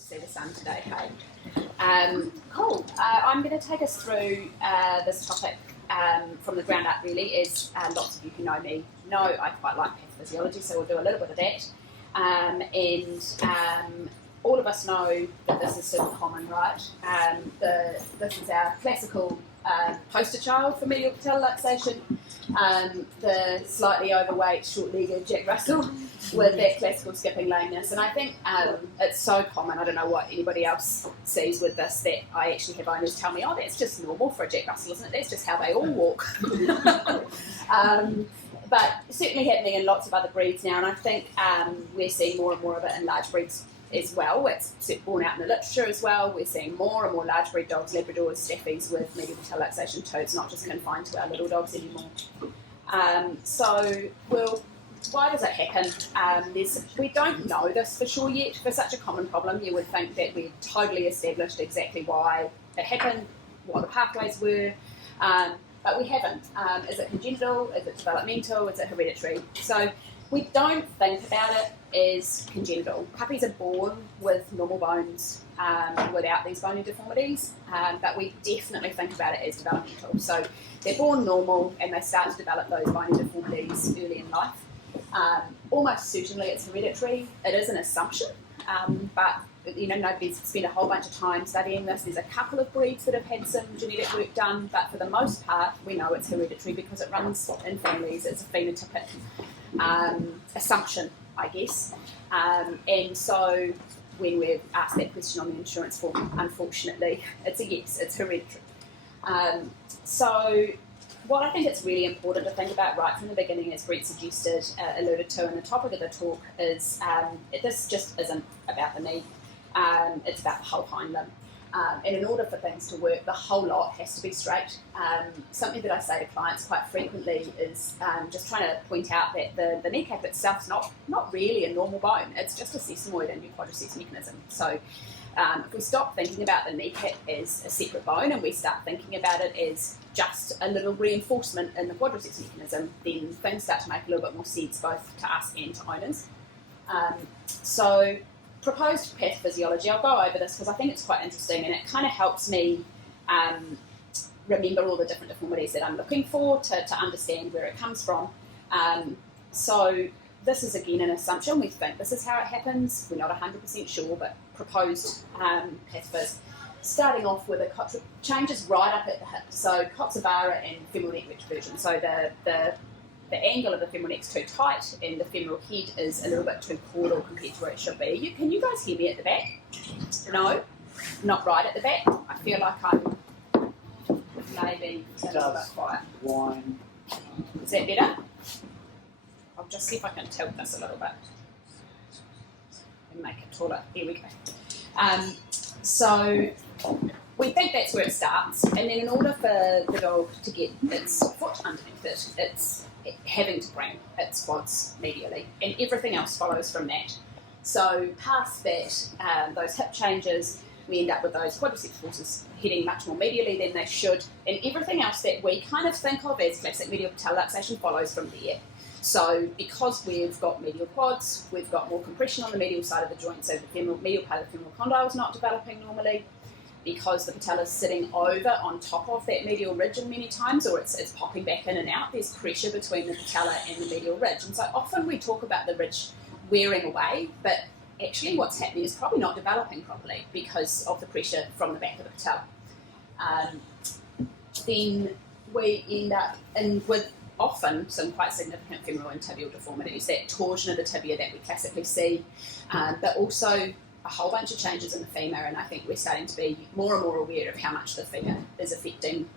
to see the sun today, hey? Cool. I'm going to take us through this topic from the ground up, really, as lots of you who know me know I quite like pathophysiology, so we'll do a little bit of that. All of us know that this is super common, right? This is our classical poster child for medial patellar luxation, the slightly overweight, short-legged Jack Russell with that classical skipping lameness. And I think it's so common, I don't know what anybody else sees with this, that I actually have owners tell me, oh, that's just normal for a Jack Russell, isn't it? That's just how they all walk. But certainly happening in lots of other breeds now, and I think we're seeing more and more of it in large breeds as well. It's borne out in the literature as well. We're seeing more and more large breed dogs, Labradors, Staffies with medial patellar luxation too. It's not just confined to our little dogs anymore. Why does it happen? We don't know this for sure yet. For such a common problem, you would think that we've totally established exactly why it happened, what the pathways were, but we haven't. Is it congenital? Is it developmental? Is it hereditary? So we don't think about it as congenital. Puppies are born with normal bones without these bony deformities, but we definitely think about it as developmental. So they're born normal and they start to develop those bony deformities early in life. Almost certainly it's hereditary. It is an assumption, but nobody's spent a whole bunch of time studying this. There's a couple of breeds that have had some genetic work done, but for the most part we know it's hereditary because it runs in families. It's a phenotypic assumption, I guess. And so when we're asked that question on the insurance form, unfortunately, it's a yes, it's hereditary. So what I think it's really important to think about right from the beginning, as Brent suggested, alluded to in the topic of the talk, is this just isn't about the knee, it's about the whole hind limb. And in order for things to work, the whole lot has to be straight. Something that I say to clients quite frequently is just trying to point out that the kneecap itself is not really a normal bone. It's just a sesamoid and your quadriceps mechanism. So if we stop thinking about the kneecap as a separate bone and we start thinking about it as just a little reinforcement in the quadriceps mechanism, then things start to make a little bit more sense both to us and to owners. So proposed pathophysiology, I'll go over this because I think it's quite interesting and it kind of helps me remember all the different deformities that I'm looking for to understand where it comes from. So this is again an assumption. We think this is how it happens. We're not 100% sure, but proposed pathophysiology. Starting off with a changes right up at the hip. So coxibara and femoral neck retroversion. So the angle of the femoral neck's too tight and the femoral head is a little bit too caudal compared to where it should be. Can you guys hear me at the back? No? Not right at the back? I feel like I'm maybe a little bit quiet. Wine. Is that better? I'll just see if I can tilt this a little bit and make it taller. There we go. So we think that's where it starts, and then in order for the dog to get its foot underneath it, it's having to bring its quads medially, and everything else follows from that. So past that, those hip changes, we end up with those quadriceps forces heading much more medially than they should, and everything else that we kind of think of as classic medial patellar luxation follows from there. So because we've got medial quads, we've got more compression on the medial side of the joint, so the medial part of the femoral condyle is not developing normally. Because the patella is sitting over on top of that medial ridge in many times, or it's popping back in and out, there's pressure between the patella and the medial ridge. And so often we talk about the ridge wearing away, but actually what's happening is probably not developing properly because of the pressure from the back of the patella. Then we end up with often some quite significant femoral and tibial deformities, that torsion of the tibia that we classically see, but also a whole bunch of changes in the femur, and I think we're starting to be more and more aware of how much the femur is affecting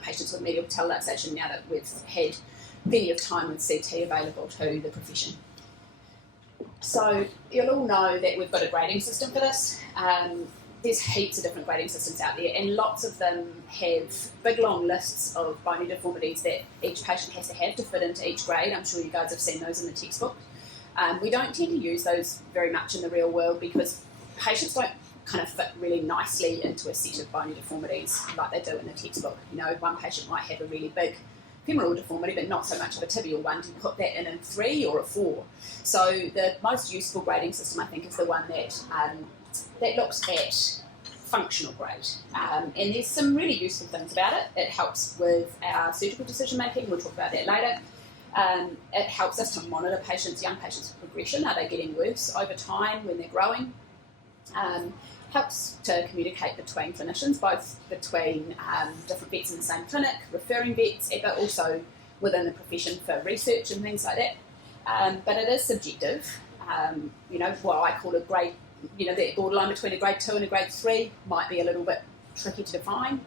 patients with medial patellar luxation now that we've had plenty of time with CT available to the profession. So you'll all know that we've got a grading system for this. There's heaps of different grading systems out there, and lots of them have big long lists of bony deformities that each patient has to have to fit into each grade. I'm sure you guys have seen those in the textbook. We don't tend to use those very much in the real world because patients don't kind of fit really nicely into a set of bony deformities like they do in the textbook. One patient might have a really big femoral deformity but not so much of a tibial one, to put that in 3 or a 4. So the most useful grading system, I think, is the one that that looks at functional grade. And there's some really useful things about it. It helps with our surgical decision making. We'll talk about that later. It helps us to monitor young patients' progression. Are they getting worse over time when they're growing? Helps to communicate between clinicians, both between different vets in the same clinic, referring vets, but also within the profession for research and things like that. But it is subjective. What I call a grade, that borderline between a grade 2 and a grade 3 might be a little bit tricky to define.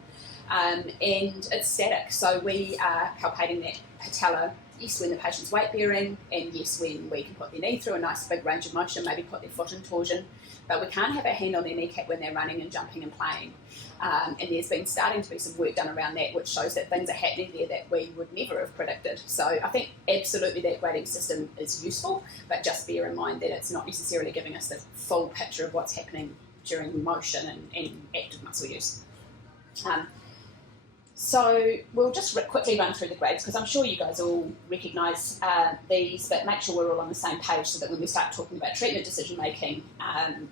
And it's static, so we are palpating that patella, yes, when the patient's weight bearing, and yes, when we can put their knee through a nice big range of motion, maybe put their foot in torsion, but we can't have our hand on their kneecap when they're running and jumping and playing. And there's been starting to be some work done around that, which shows that things are happening there that we would never have predicted. So I think absolutely that grading system is useful, but just bear in mind that it's not necessarily giving us the full picture of what's happening during motion and active muscle use. So we'll just quickly run through the grades, because I'm sure you guys all recognise these, but make sure we're all on the same page so that when we start talking about treatment decision making,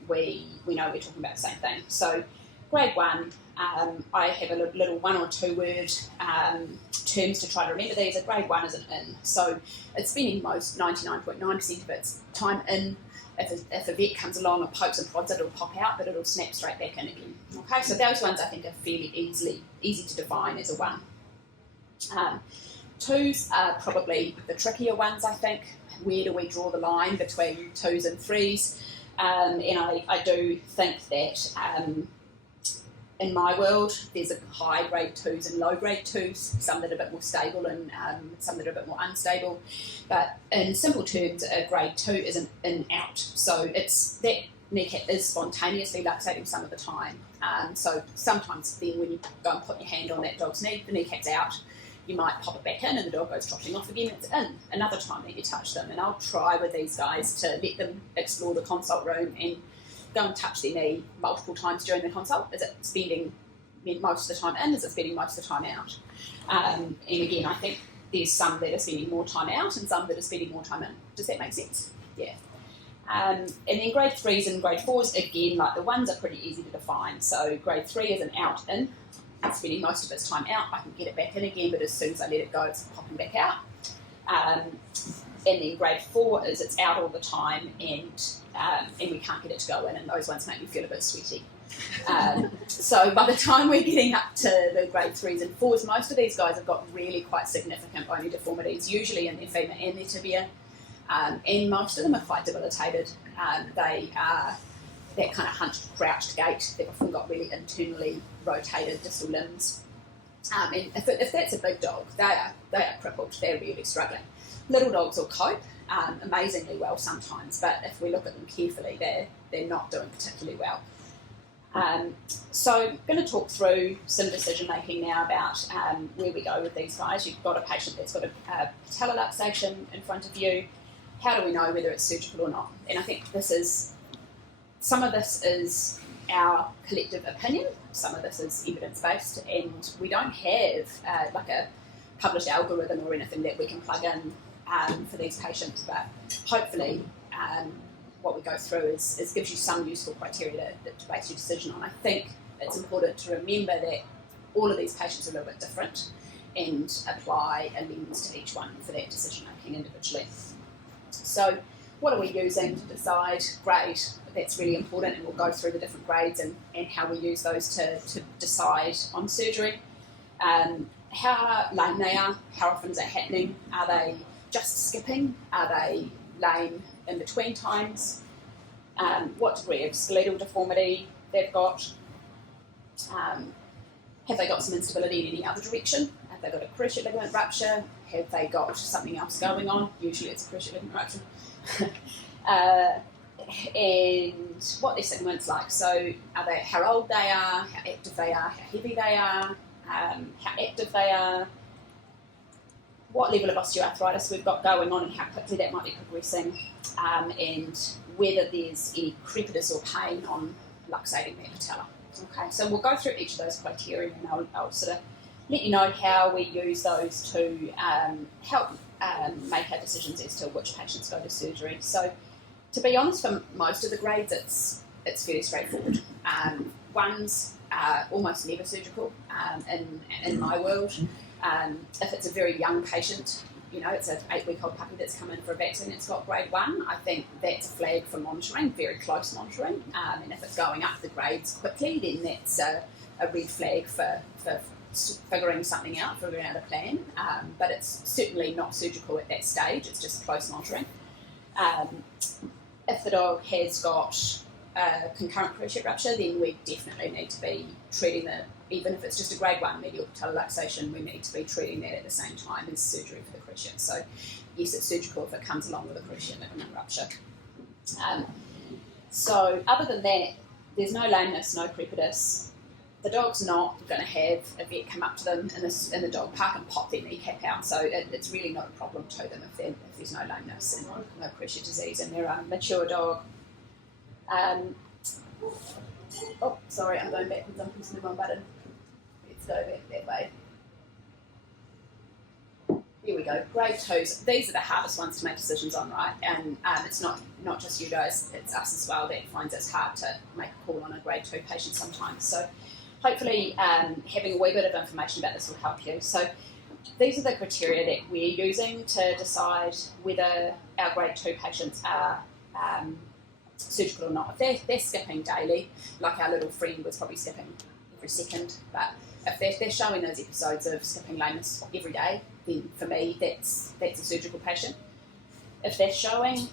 we know we're talking about the same thing. So grade 1, I have a little 1 or 2 word terms to try to remember these. A grade 1 is an in, so it's spending most 99.9% of its time in. If a vet comes along and pokes and prods it, it'll pop out, but it'll snap straight back in again. Okay, so those ones I think are fairly easy to define as a 1. 2s are probably the trickier ones, I think. Where do we draw the line between 2s and 3s? And I do think that in my world, there's a high grade 2s and low grade 2s, some that are a bit more stable and some that are a bit more unstable. But in simple terms, a grade 2 is an in-out. So it's that kneecap is spontaneously luxating some of the time. So sometimes then when you go and put your hand on that dog's knee, the kneecap's out. You might pop it back in and the dog goes trotting off again, it's in. Another time that you touch them. And I'll try with these guys to let them explore the consult room and go and touch their knee multiple times during the consult. Is it spending most of the time in? Is it spending most of the time out? And again, I think there's some that are spending more time out and some that are spending more time in. Does that make sense? Yeah. And then grade 3s and grade 4s, again, like the ones are pretty easy to define. So grade 3 is an out-in. It's spending most of its time out. I can get it back in again, but as soon as I let it go, it's popping back out. And then grade 4 is it's out all the time and we can't get it to go in, and those ones make me feel a bit sweaty. So by the time we're getting up to the grade 3s and 4s, most of these guys have got really quite significant bony deformities, usually in their femur and their tibia, and most of them are quite debilitated. They are that kind of hunched, crouched gait. They've often got really internally rotated distal limbs. And if that's a big dog, they are crippled. They're really struggling. Little dogs will cope amazingly well sometimes, but if we look at them carefully, they're not doing particularly well. So I'm going to talk through some decision making now about where we go with these guys. You've got a patient that's got a patellar luxation in front of you. How do we know whether it's surgical or not? And I think some of this is our collective opinion, some of this is evidence-based, and we don't have like a published algorithm or anything that we can plug in for these patients, but hopefully what we go through is gives you some useful criteria to base your decision on. I think it's important to remember that all of these patients are a little bit different and apply a lens to each one for that decision making individually. So what are we using to decide grade? That's really important, and we'll go through the different grades and how we use those to decide on surgery. How lame they are, how often is it happening? Are they just skipping? Are they lame in between times? What degree of skeletal deformity they've got? Have they got some instability in any other direction? Have they got a cruciate ligament rupture? Have they got something else going on? Usually it's a cruciate ligament rupture. And what their segment's like. So how old they are, how active they are, how heavy they are, how active they are, what level of osteoarthritis we've got going on and how quickly that might be progressing, and whether there's any crepitus or pain on luxating that patella. Okay, so we'll go through each of those criteria and I'll sort of let you know how we use those to help make our decisions as to which patients go to surgery. So to be honest, for most of the grades, it's it's fairly straightforward. Ones are almost never surgical in my world. If it's a very young patient, it's an 8-week-old puppy that's come in for a vaccine, it's got grade 1, I think that's a flag for monitoring, very close monitoring. And if it's going up the grades quickly, then that's a red flag for figuring something out, figuring out a plan. But it's certainly not surgical at that stage, it's just close monitoring. If the dog has got concurrent cruciate rupture, then we definitely need to be treating even if it's just a grade 1 medial patellar luxation, we need to be treating that at the same time as surgery for the cruciate. So yes, it's surgical if it comes along with a cruciate ligament rupture. So other than that, there's no lameness, no crepitus. The dog's not going to have a vet come up to them in the dog park and pop their kneecap out, so it's really not a problem to them if there's no lameness and no cruciate disease, and they're a mature dog. Oh, sorry, I'm going backwards, I'm pressing the wrong button. Let's go back that way. Here we go, grade 2s. These are the hardest ones to make decisions on, right? And it's not just you guys, it's us as well that finds it hard to make a call on a grade 2 patient sometimes. So hopefully having a wee bit of information about this will help you. So these are the criteria that we're using to decide whether our grade 2 patients are surgical or not. If they're skipping daily, like our little friend was probably skipping every second, but if they're showing those episodes of skipping lameness every day, then for me that's a surgical patient. If they're showing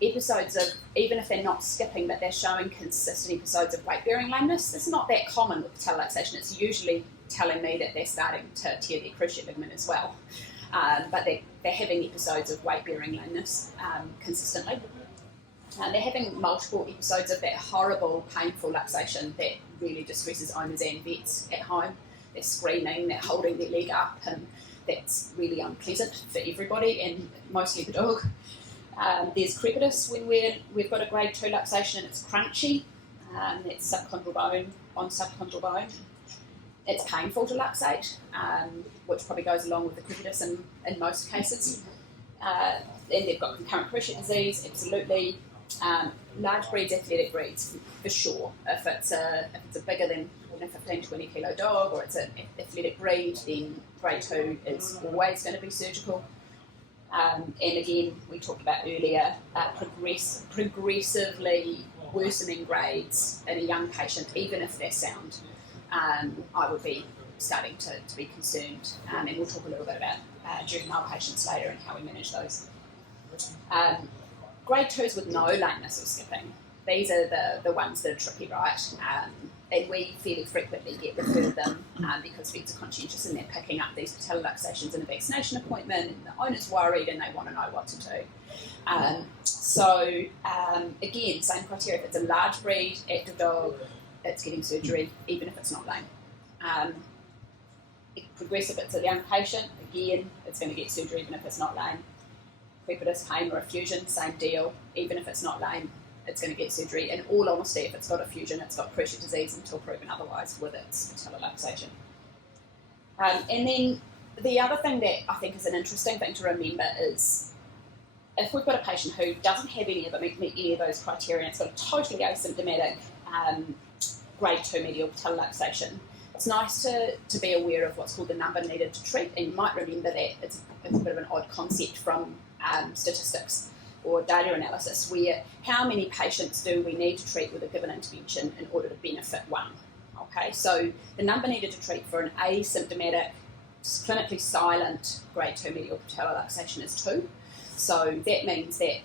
episodes of, even if they're not skipping, but they're showing consistent episodes of weight-bearing lameness, it's not that common with patellar luxation. It's usually telling me that they're starting to tear their cruciate ligament as well. But they're having episodes of weight-bearing lameness consistently. They're having multiple episodes of that horrible, painful luxation that really distresses owners and vets at home. They're screaming, they're holding their leg up, and that's really unpleasant for everybody, and mostly the dog. There's crepitus when we've got a grade 2 luxation and it's crunchy. It's subchondral bone on subchondral bone. It's painful to luxate, which probably goes along with the crepitus in most cases. And they've got concurrent cruciate disease, absolutely. Large breeds, athletic breeds, for sure. If it's a bigger than 15-20 kilo dog, or it's an athletic breed, then grade 2 is always going to be surgical. And again, we talked about earlier, progressively worsening grades in a young patient, even if they're sound, I would be starting to be concerned. And we'll talk a little bit about juvenile patients later and how we manage those. Grade 2s with no lameness or skipping, these are the ones that are tricky, right? And we fairly frequently get referred them because vets are conscientious and they're picking up these patellar luxations in a vaccination appointment, and the owner's worried and they want to know what to do. Again, same criteria. If it's a large breed, active dog, it's getting surgery, even if it's not lame. Progressive, it's a young patient, again, it's going to get surgery even if it's not lame. Crepitus, pain or effusion, same deal, even if it's not lame, it's going to get surgery. In all honesty, if it's got effusion, it's got cruciate disease until proven otherwise with its patellar luxation. And then the other thing that I think is an interesting thing to remember is if we've got a patient who doesn't have any of those criteria and it's got a totally asymptomatic grade 2 medial patellar luxation, it's nice to be aware of what's called the number needed to treat, and you might remember that it's a bit of an odd concept from statistics or data analysis, where how many patients do we need to treat with a given intervention in order to benefit one? Okay, so the number needed to treat for an asymptomatic, clinically silent grade 2 medial patellar luxation is 2. So that means that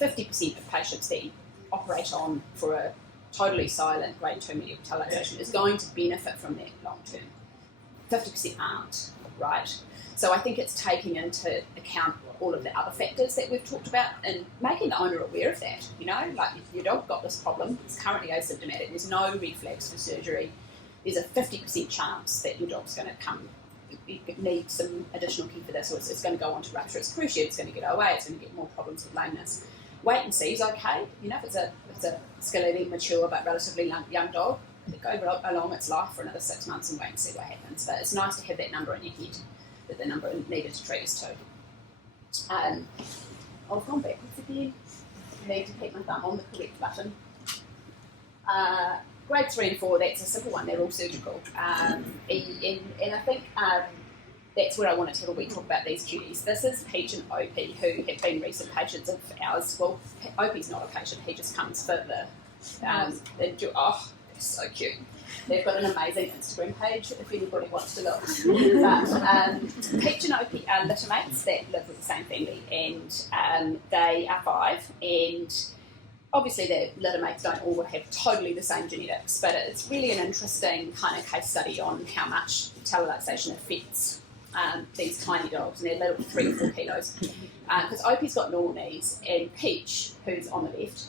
50% of patients that you operate on for a totally silent grade 2 medial patellar luxation is going to benefit from that long term. 50% aren't, right? So I think it's taking into account all of the other factors that we've talked about and making the owner aware of that. Like if your dog got this problem, it's currently asymptomatic, there's no red flags for surgery, there's a 50% chance that your dog's going to need some additional care for this, or it's going to go on to rupture its cruciate, it's going to get OA, it's going to get more problems with lameness. Wait and see is okay. If it's a skeletal, mature but relatively young dog, go along its life for another 6 months and wait and see what happens. But it's nice to have that number in your head, that the number needed to treat is 2. I've gone backwards again. I need to keep my thumb on the correct button. Grade 3 and 4, that's a simple one, they're all surgical. And I think that's where I wanted to have a wee talk about these cuties. This is Peach and Opie, who have been recent patients of ours. Well, Opie's not a patient, he just comes for the they're so cute. They've got an amazing Instagram page if anybody wants to look. But Peach and Opie are litter mates that live with the same family, and they are 5, and obviously the litter mates don't all have totally the same genetics, but it's really an interesting kind of case study on how much patellar luxation affects these tiny dogs, and they're little 3 or 4 kilos. Because Opie's got normal knees, and Peach, who's on the left,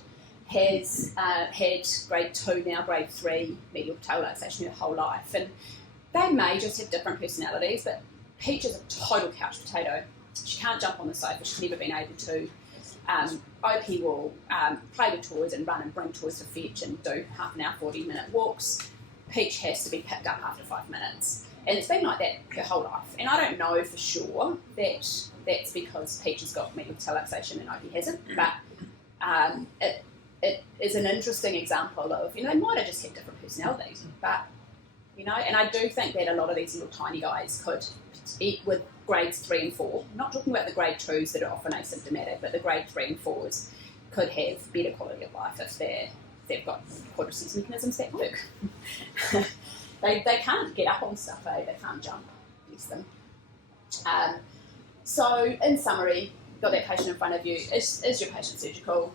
has had grade 2, now grade 3 medial patellar luxation her whole life. And they may just have different personalities, but Peach is a total couch potato. She can't jump on the sofa, she's never been able to. Opie will play with toys and run and bring toys to fetch and do half an hour, 40-minute walks. Peach has to be picked up after 5 minutes. And it's been like that her whole life. And I don't know for sure that that's because Peach has got medial patellar luxation and Opie hasn't, but it is an interesting example of, they might have just had different personalities, but, and I do think that a lot of these little tiny guys could eat with grades 3 and 4. I'm not talking about the grade 2s that are often asymptomatic, but the grade 3 and 4s could have better quality of life if they've got quadriceps mechanisms that work. They can't get up on stuff, they can't jump, bless them. So, in summary, got that patient in front of you. Is your patient surgical?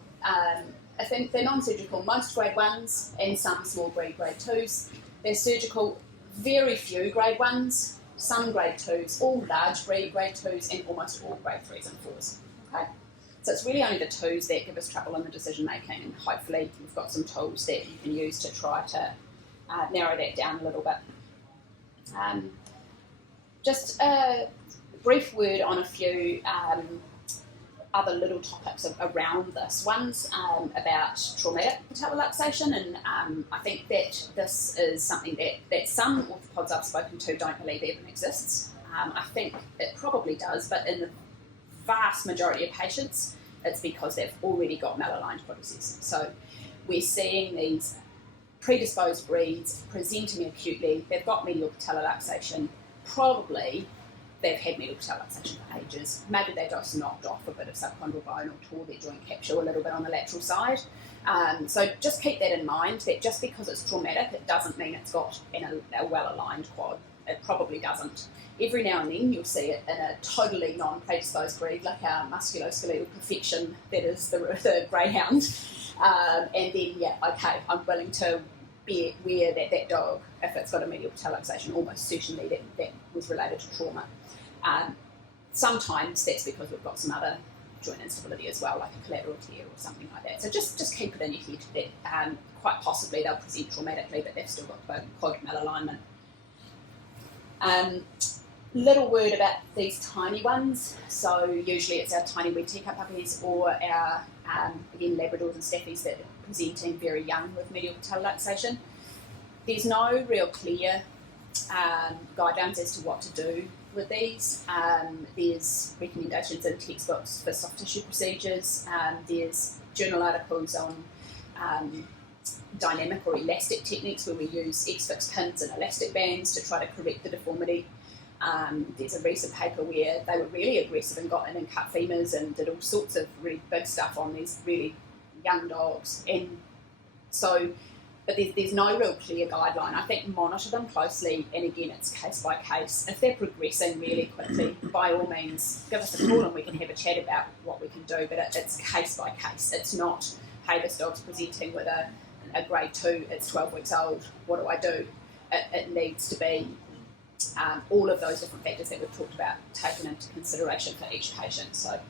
I think they're non-surgical, most grade 1s and some small breed grade 2s. They're surgical, very few grade 1s, some grade 2s, all large breed grade 2s, and almost all grade 3s and 4s. Okay? So it's really only the 2s that give us trouble in the decision making, and hopefully you've got some tools that you can use to try to narrow that down a little bit. Just a brief word on a few other little topics around this. One's about traumatic patellar luxation, and I think that this is something that some orthopods I've spoken to don't believe even exists. I think it probably does, but in the vast majority of patients, it's because they've already got malaligned quadriceps. So we're seeing these predisposed breeds presenting acutely, they've got medial patellar luxation, probably they've had medial patellar luxation for ages. Maybe they just knocked off a bit of subchondral bone or tore their joint capsule a little bit on the lateral side. So just keep that in mind, that just because it's traumatic, it doesn't mean it's got a well-aligned quad. It probably doesn't. Every now and then you'll see it in a totally non-predisposed breed, like our musculoskeletal perfection that is the greyhound. And then, I'm willing to wear that dog if it's got a medial patellar luxation. Almost certainly that was related to trauma. Sometimes that's because we've got some other joint instability as well, like a collateral tear or something like that. So just keep it in your head that quite possibly they'll present traumatically, but they've still got quad malalignment. Little word about these tiny ones. So usually it's our tiny red teacup puppies or our, again, Labradors and Staffies that are presenting very young with medial patellar luxation. There's no real clear guidelines as to what to do with these. There's recommendations in textbooks for soft tissue procedures. There's journal articles on dynamic or elastic techniques where we use X-fix pins and elastic bands to try to correct the deformity. There's a recent paper where they were really aggressive and got in and cut femurs and did all sorts of really big stuff on these really young dogs. And so, but there's no real clear guideline. I think monitor them closely, and again, it's case by case. If they're progressing really quickly, by all means, give us a call and we can have a chat about what we can do, but it's case by case. It's not, hey, this dog's presenting with a grade 2, it's 12 weeks old, what do I do? It needs to be all of those different factors that we've talked about taken into consideration for each patient. So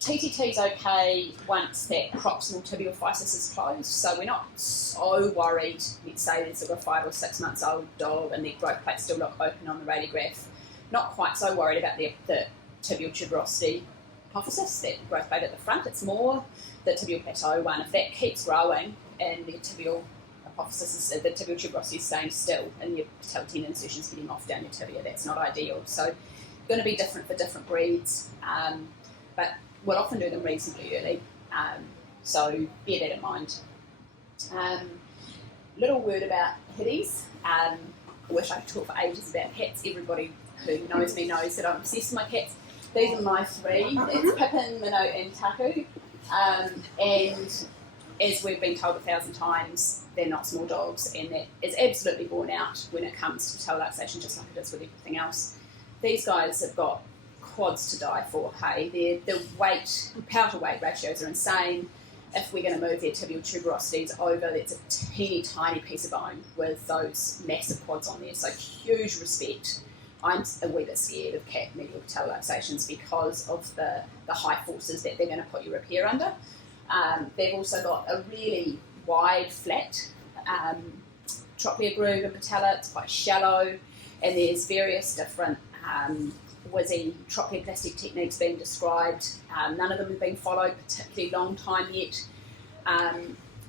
TTT is okay once that proximal tibial physis is closed, so we're not so worried. Let's say there's a 5 or 6 months old dog and their growth plates still look open on the radiograph. Not quite so worried about the tibial tuberosity hypophysis, that growth plate at the front. It's more the tibial plateau one. If that keeps growing and the tibial hypophysis is, the tibial tuberosity is staying still and your patellar tendon insertion's getting off down your tibia, that's not ideal. So going to be different for different breeds, but we'll often do them reasonably early. So bear that in mind. Little word about Higgins. I wish I could talk for ages about cats. Everybody who knows me knows that I'm obsessed with my cats. These are my three. It's Pippin, Minnow and Taku. And as we've been told 1,000 times, they're not small dogs, and that is absolutely borne out when it comes to patellar luxation, just like it is with everything else. These guys have got quads to die for, hey? The power to weight ratios are insane. If we're going to move their tibial tuberosities over, that's a teeny tiny piece of bone with those massive quads on there. So huge respect. I'm a wee bit scared of cat medial patellar luxations because of the high forces that they're going to put your repair under. They've also got a really wide, flat trochlear groove in patella. It's quite shallow, and there's various different whizzy trochleoplastic techniques being described. None of them have been followed particularly long time yet.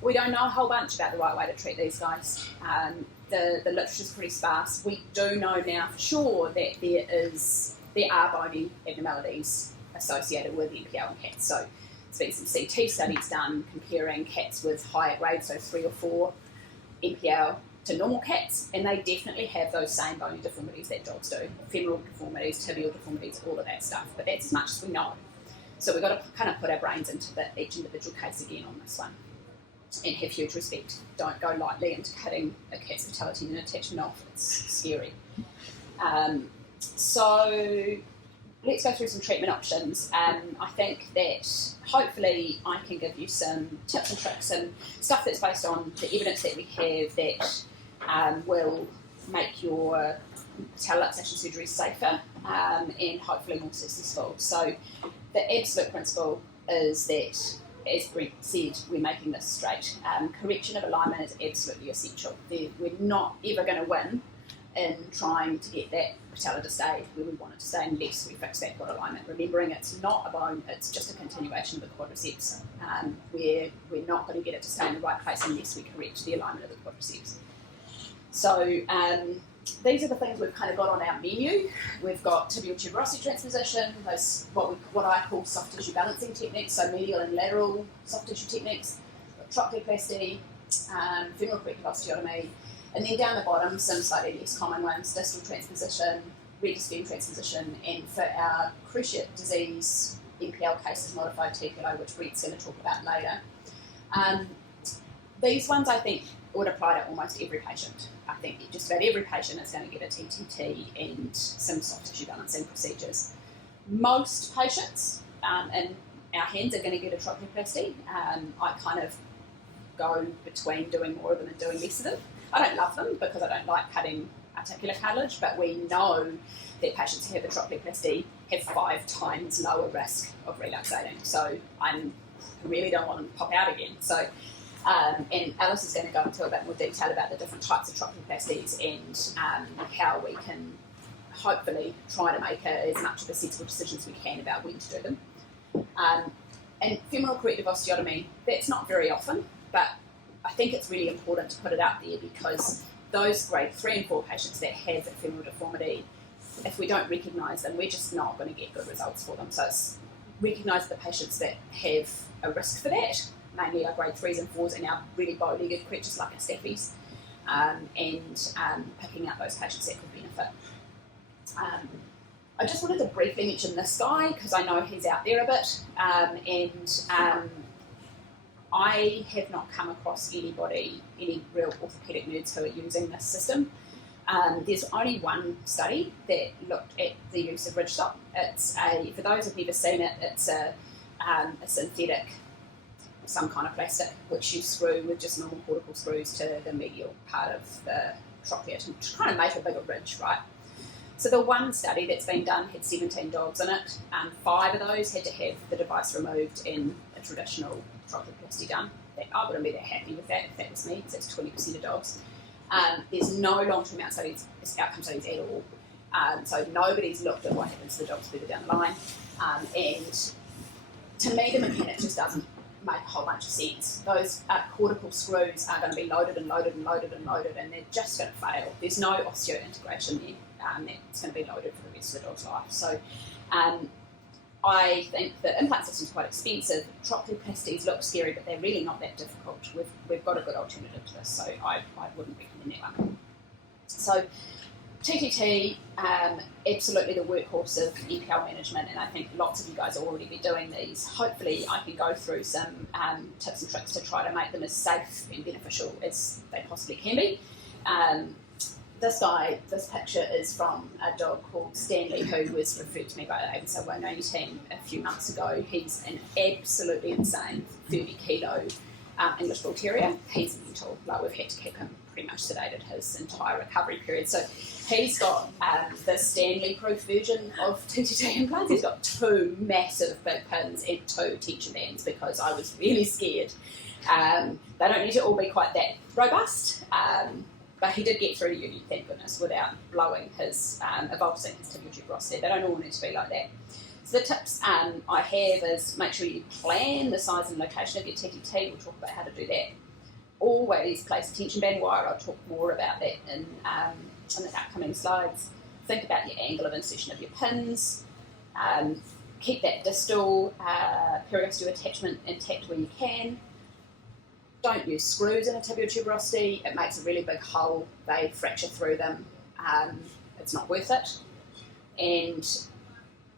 We don't know a whole bunch about the right way to treat these guys. The literature is pretty sparse. We do know now for sure that there are bony abnormalities associated with MPL in cats. So there's been some CT studies done comparing cats with higher grades, so 3 or 4 MPL to normal cats, and they definitely have those same bony deformities that dogs do. Femoral deformities, tibial deformities, all of that stuff. But that's as much as we know. So we've got to kind of put our brains into each individual case again on this one. And have huge respect. Don't go lightly into cutting a cat's patella tendon attachment off. It's scary. So let's go through some treatment options. I think that hopefully I can give you some tips and tricks and stuff that's based on the evidence that we have that will make your patellar luxation surgery safer and hopefully more successful. So the absolute principle is that, as Brent said, we're making this straight. Correction of alignment is absolutely essential. We're not ever going to win in trying to get that patella to stay where we want it to stay unless we fix that quad alignment. Remembering it's not a bone, it's just a continuation of the quadriceps. We're not going to get it to stay in the right place unless we correct the alignment of the quadriceps. So these are the things we've kind of got on our menu. We've got tibial tuberosity transposition, those what I call soft tissue balancing techniques, so medial and lateral soft tissue techniques, trochleoplasty, femoral corrective osteotomy, and then down the bottom some slightly less common ones, distal transposition, redisfem transposition, and for our cruciate disease MPL cases, modified TPO, which Brent's going to talk about later. These ones I think would apply to almost every patient. I think just about every patient is going to get a TTT and some soft tissue balancing procedures. Most patients in our hands are going to get a trochleoplasty. I kind of go between doing more of them and doing less of them. I don't love them because I don't like cutting articular cartilage, but we know that patients who have a trochleoplasty have 5 times lower risk of reluxating. So I really don't want them to pop out again. So. And Alice is going to go into a bit more detail about the different types of trochleoplasties and how we can hopefully try to make as much of a sensible decision as we can about when to do them. And femoral corrective osteotomy, that's not very often, but I think it's really important to put it out there because those grade 3 and 4 patients that have a femoral deformity, if we don't recognise them, we're just not going to get good results for them. So it's recognise the patients that have a risk for that, mainly our grade 3s and 4s and our really bow-legged creatures like our staffies, and picking out those patients that could benefit. I just wanted to briefly mention this guy because I know he's out there a bit, and I have not come across any real orthopaedic nerds who are using this system. There's only one study that looked at the use of ridgestop. For those who've never seen it, it's a synthetic, some kind of plastic, which you screw with just normal cortical screws to the medial part of the trochlea to kind of make a bigger ridge, right? So the one study that's been done had 17 dogs in it. 5 of those had to have the device removed and a traditional trochleoplasty done. I wouldn't be that happy with that if that was me, because that's 20% of dogs. There's no long-term outcome studies at all. So nobody's looked at what happens to the dogs further down the line. And to me, the mechanics just doesn't make a whole bunch of sense. Those cortical screws are going to be loaded and loaded and loaded and loaded, and they're just going to fail. There's no osseointegration there. That's going to be loaded for the rest of the dog's life. So I think that implant system is quite expensive. Trochleoplasties look scary, but they're really not that difficult. We've got a good alternative to this, so I wouldn't recommend that one. So TTT, absolutely the workhorse of EPL management, and I think lots of you guys will already be doing these. Hopefully I can go through some tips and tricks to try to make them as safe and beneficial as they possibly can be. This picture is from a dog called Stanley, who was referred to me by the AOC 190 team a few months ago. He's an absolutely insane 30 kilo English Bull Terrier. He's mental. Like, we've had to keep him pretty much sedated his entire recovery period. So he's got the Stanley proof version of TTT implants. He's got 2 massive big pins and 2 tension bands, because I was really scared. They don't need to all be quite that robust. But he did get through to uni, thank goodness, without blowing his, avulsing his tibial tuberosity. They don't all need to be like that. So the tips I have is make sure you plan the size and location of your TTT. We'll talk about how to do that. Always place a tension band wire. I'll talk more about that in the upcoming slides. Think about your angle of insertion of your pins. Keep that distal periosteal attachment intact where you can. Don't use screws in a tibial tuberosity. It makes a really big hole. They fracture through them. It's not worth it. And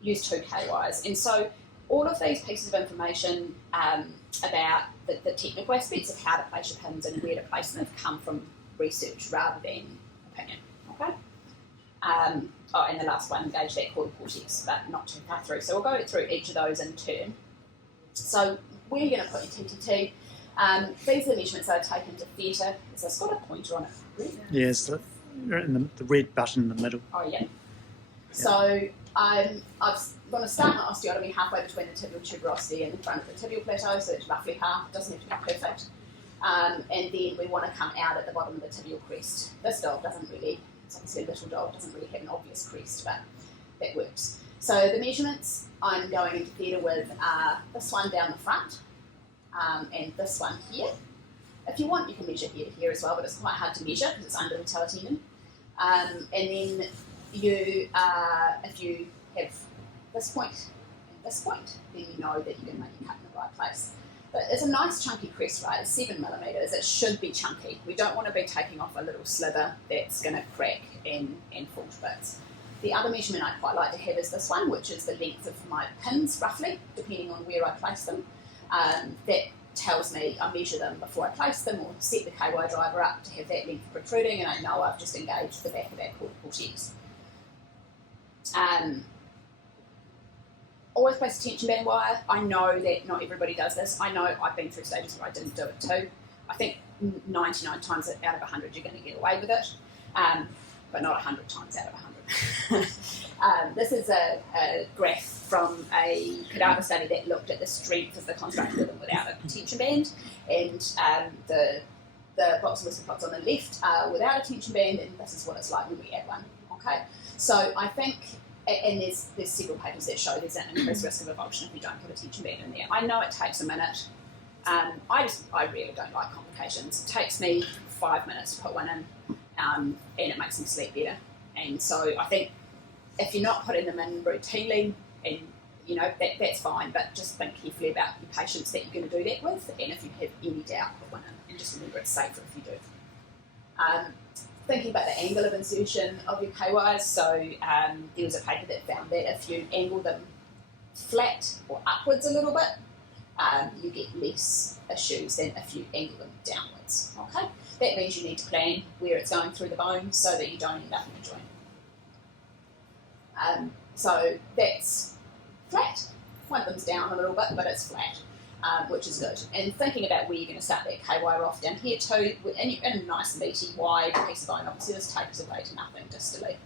use 2K wires. And so all of these pieces of information about the technical aspects of how to place your pins and where to place them have come from research rather than opinion. Okay. And the last one, engage that caudal cortex, but not too far through. So we'll go through each of those in turn. So where are you going to put your TTT? These are the measurements that I've taken to theatre. So it's got a pointer on it. Really? Yeah, it's the red button in the middle. Oh, yeah. So I'm going to start my osteotomy halfway between the tibial tuberosity and the front of the tibial plateau, so it's roughly half. It doesn't have to be perfect. And then we want to come out at the bottom of the tibial crest. This dog doesn't really, it's obviously a little dog, doesn't really have an obvious crest, but that works. So the measurements I'm going into theatre with are this one down the front, and this one here. If you want, you can measure here to here as well, but it's quite hard to measure because it's under the patellar tendon. And then you, if you have this point and this point, then you know that you're going to make your cut in the right place. But it's a nice chunky crest, right? It's 7 millimetres. It should be chunky. We don't want to be taking off a little slither that's going to crack and fall to bits. The other measurement I quite like to have is this one, which is the length of my pins, roughly, depending on where I place them. That tells me I measure them before I place them or set the KY driver up to have that length protruding, and I know I've just engaged the back of that caudal cortex. Always place a tension band wire. I know that not everybody does this. I know I've been through stages where I didn't do it too. I think 99 times out of 100 you're going to get away with it, but not 100 times out of 100. This is a graph from a cadaver study that looked at the strength of the construct with and without a tension band, and the box and whistle plots on the left are without a tension band, and this is what it's like when we add one. Okay, so I think, and there's several papers that show there's an increased risk of avulsion if you don't put a tension band in there. I know it takes a minute. I really don't like complications. It takes me 5 minutes to put one in, and it makes me sleep better. And so I think if you're not putting them in routinely, and you know that's fine, but just think carefully about your patients that you're going to do that with, and if you have any doubt, put one in, and just remember it's safer if you do. Thinking about the angle of insertion of your KYs, so there was a paper that found that if you angle them flat or upwards a little bit, you get less issues than if you angle them downwards. Okay, that means you need to plan where it's going through the bone so that you don't end up in a joint. So that's flat. One of them's down a little bit, but it's flat, which is good. And thinking about where you're going to start that KY off down here too, and you're in a nice meaty wide piece of bone. Obviously this takes away to nothing distally.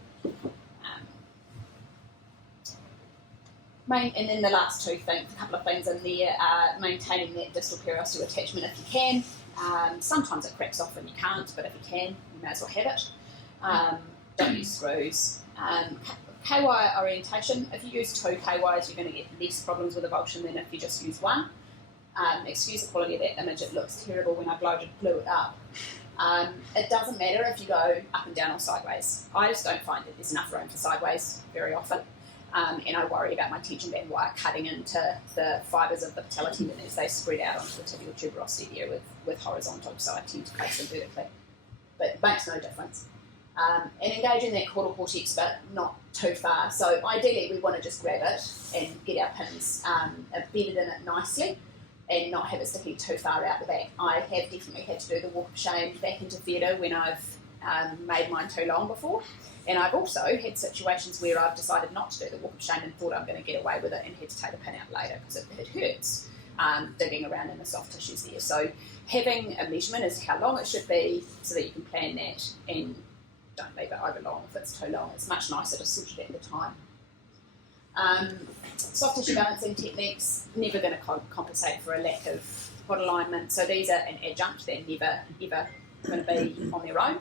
And then the last two things, a couple of things in there are maintaining that distal periosteal attachment if you can. Sometimes it cracks off and you can't, but if you can, you may as well have it. Don't use screws. KY orientation, if you use 2 KYs, you're going to get less problems with avulsion than if you just use one. Excuse the quality of that image, it looks terrible when I blew it up. It doesn't matter if you go up and down or sideways. I just don't find that there's enough room for sideways very often. and I worry about my tension band wire cutting into the fibres of the patellar tendon as they spread out onto the tibial tuberosity there with horizontal, so I tend to place them vertically. But it makes no difference. And engage in that caudal cortex, but not too far. So ideally we want to just grab it and get our pins embedded in it nicely and not have it sticking too far out the back. I have definitely had to do the walk of shame back into theatre when I've made mine too long before. And I've also had situations where I've decided not to do the walk of shame and thought I'm going to get away with it and had to take the pin out later because it hurts digging around in the soft tissues there. So having a measurement as to how long it should be so that you can plan that and don't leave it over long if it's too long. It's much nicer to sort it at the time. Soft tissue balancing techniques, never going to compensate for a lack of pod alignment. So these are an adjunct, they're never ever going to be on their own.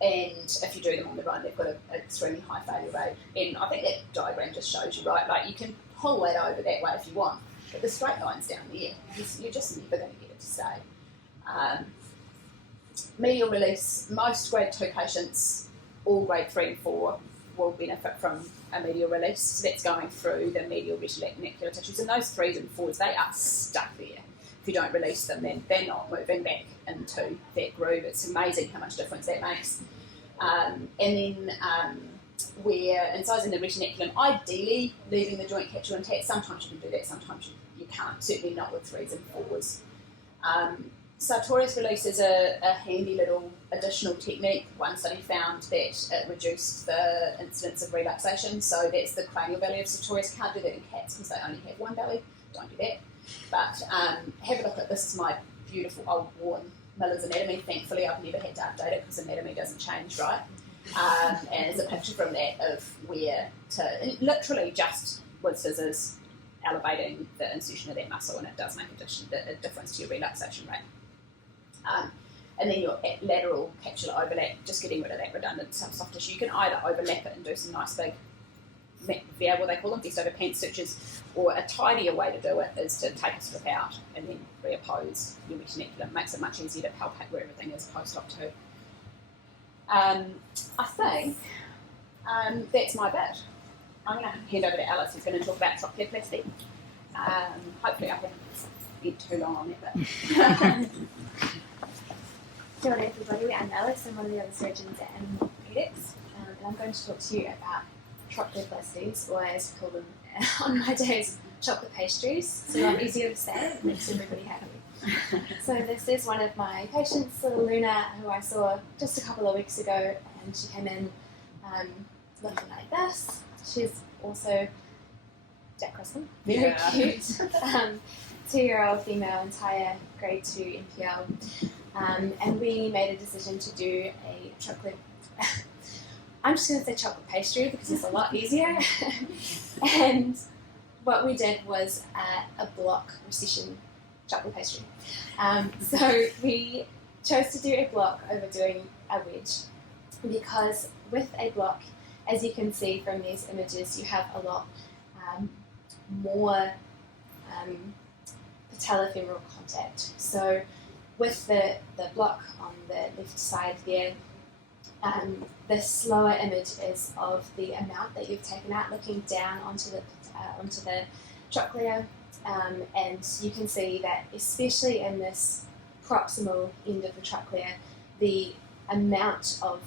And if you do them on their own, they've got an extremely high failure rate. And I think that diagram just shows you, right, like you can pull that over that way if you want, but the straight line's down there, you're just never going to get it to stay. Medial release, most grade 2 patients, all grade 3 and 4, will benefit from a medial release. So that's going through the medial retinacular tissues. And those 3s and 4s, they are stuck there. If you don't release them, then they're not moving back into that groove. It's amazing how much difference that makes. And then we're incising the retinaculum, ideally leaving the joint capsule intact. Sometimes you can do that, sometimes you can't, certainly not with 3s and 4s. Sartorius release is a handy little additional technique. One study found that it reduced the incidence of relaxation, so that's the cranial belly of Sartorius. Can't do that in cats because they only have one belly, don't do that. But have a look at, this is my beautiful old worn Miller's Anatomy. Thankfully I've never had to update it because anatomy doesn't change, right? And there's a picture from that of where to, literally just with scissors, elevating the insertion of that muscle, and it does make a difference to your relaxation rate. And then your lateral capsular overlap, just getting rid of that redundant soft tissue. You can either overlap it and do some nice big, what they call them, vest over pants stitches, or a tidier way to do it is to take a strip out and then reoppose your retinaculum. Makes it much easier to palpate where everything is post-op too. I think that's my bit. I'm going to hand over to Alice, who's going to talk about trochleoplasty. Hopefully I haven't been too long on that bit. Kia ora everybody, I'm Alice, I'm one of the other surgeons at Animal Orthopedics, and I'm going to talk to you about trochleoplasties, or as we call them on my days, chocolate pastries. It's a lot easier to say, it makes everybody happy. So this is one of my patients, little Luna, who I saw just a couple of weeks ago, and she came in looking like this. She's also Jack Russell, very cute, 2-year-old female, entire grade 2 MPL. And we made a decision to do a chocolate, I'm just going to say chocolate pastry because it's a lot easier. And what we did was a block recession chocolate pastry. So we chose to do a block over doing a wedge because with a block, as you can see from these images, you have a lot more patellofemoral contact. So with the block on the left side there, this lower image is of the amount that you've taken out, looking down onto the trochlea, and you can see that especially in this proximal end of the trochlea, the amount of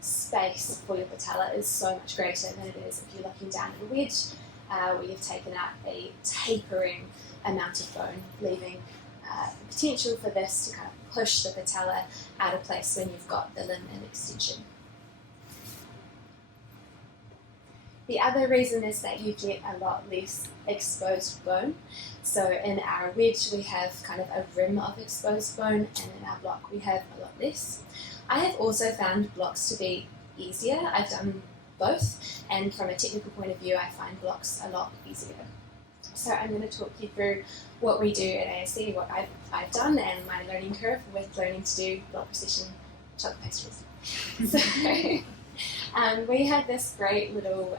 space for your patella is so much greater than it is if you're looking down at a wedge, where you've taken out a tapering amount of bone, leaving the potential for this to kind of push the patella out of place when you've got the limb in extension. The other reason is that you get a lot less exposed bone. So in our wedge we have kind of a rim of exposed bone, and in our block we have a lot less. I have also found blocks to be easier. I've done both, and from a technical point of view I find blocks a lot easier. So I'm going to talk you through what we do at AOC, what I've done, and my learning curve with learning to do block recession chocolate pastries. So We have this great little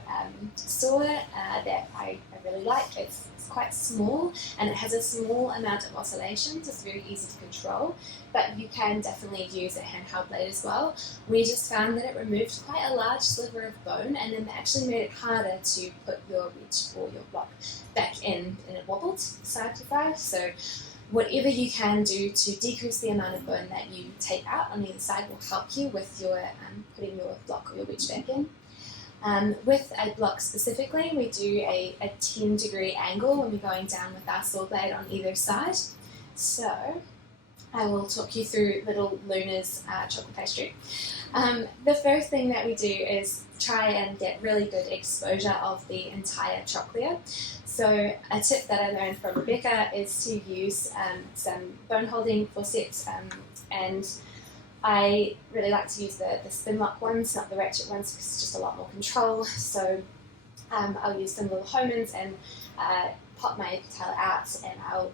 saw that I really like. It's quite small and it has a small amount of oscillations. It's very easy to control, but you can definitely use a handheld blade as well. We just found that it removed quite a large sliver of bone and then actually made it harder to put your wedge or your block back in, and it wobbled side to side. So whatever you can do to decrease the amount of bone that you take out on either side will help you with your putting your block or your wedge back in. With a block specifically, we do a 10-degree angle when we're going down with our saw blade on either side. So I will talk you through little Luna's chocolate pastry. The first thing that we do is try and get really good exposure of the entire trochlea. So a tip that I learned from Rebecca is to use some bone holding forceps, and I really like to use the spin lock ones, not the ratchet ones, because it's just a lot more control. So I'll use some little Homans and pop my patellar out, and I'll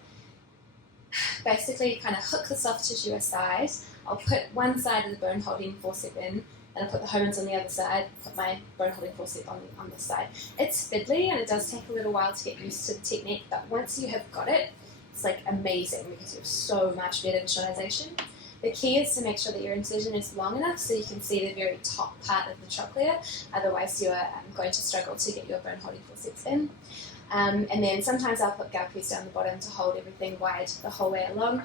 basically kind of hook the soft tissue aside. I'll put one side of the bone holding forcep in, and I'll put the Homans on the other side, put my bone holding forcep on this side. It's fiddly and it does take a little while to get used to the technique, but once you have got it, it's like amazing because you have so much better visualization. The key is to make sure that your incision is long enough so you can see the very top part of the trochlea, otherwise you're going to struggle to get your bone holding forceps in. And then sometimes I'll put galpies down the bottom to hold everything wide the whole way along.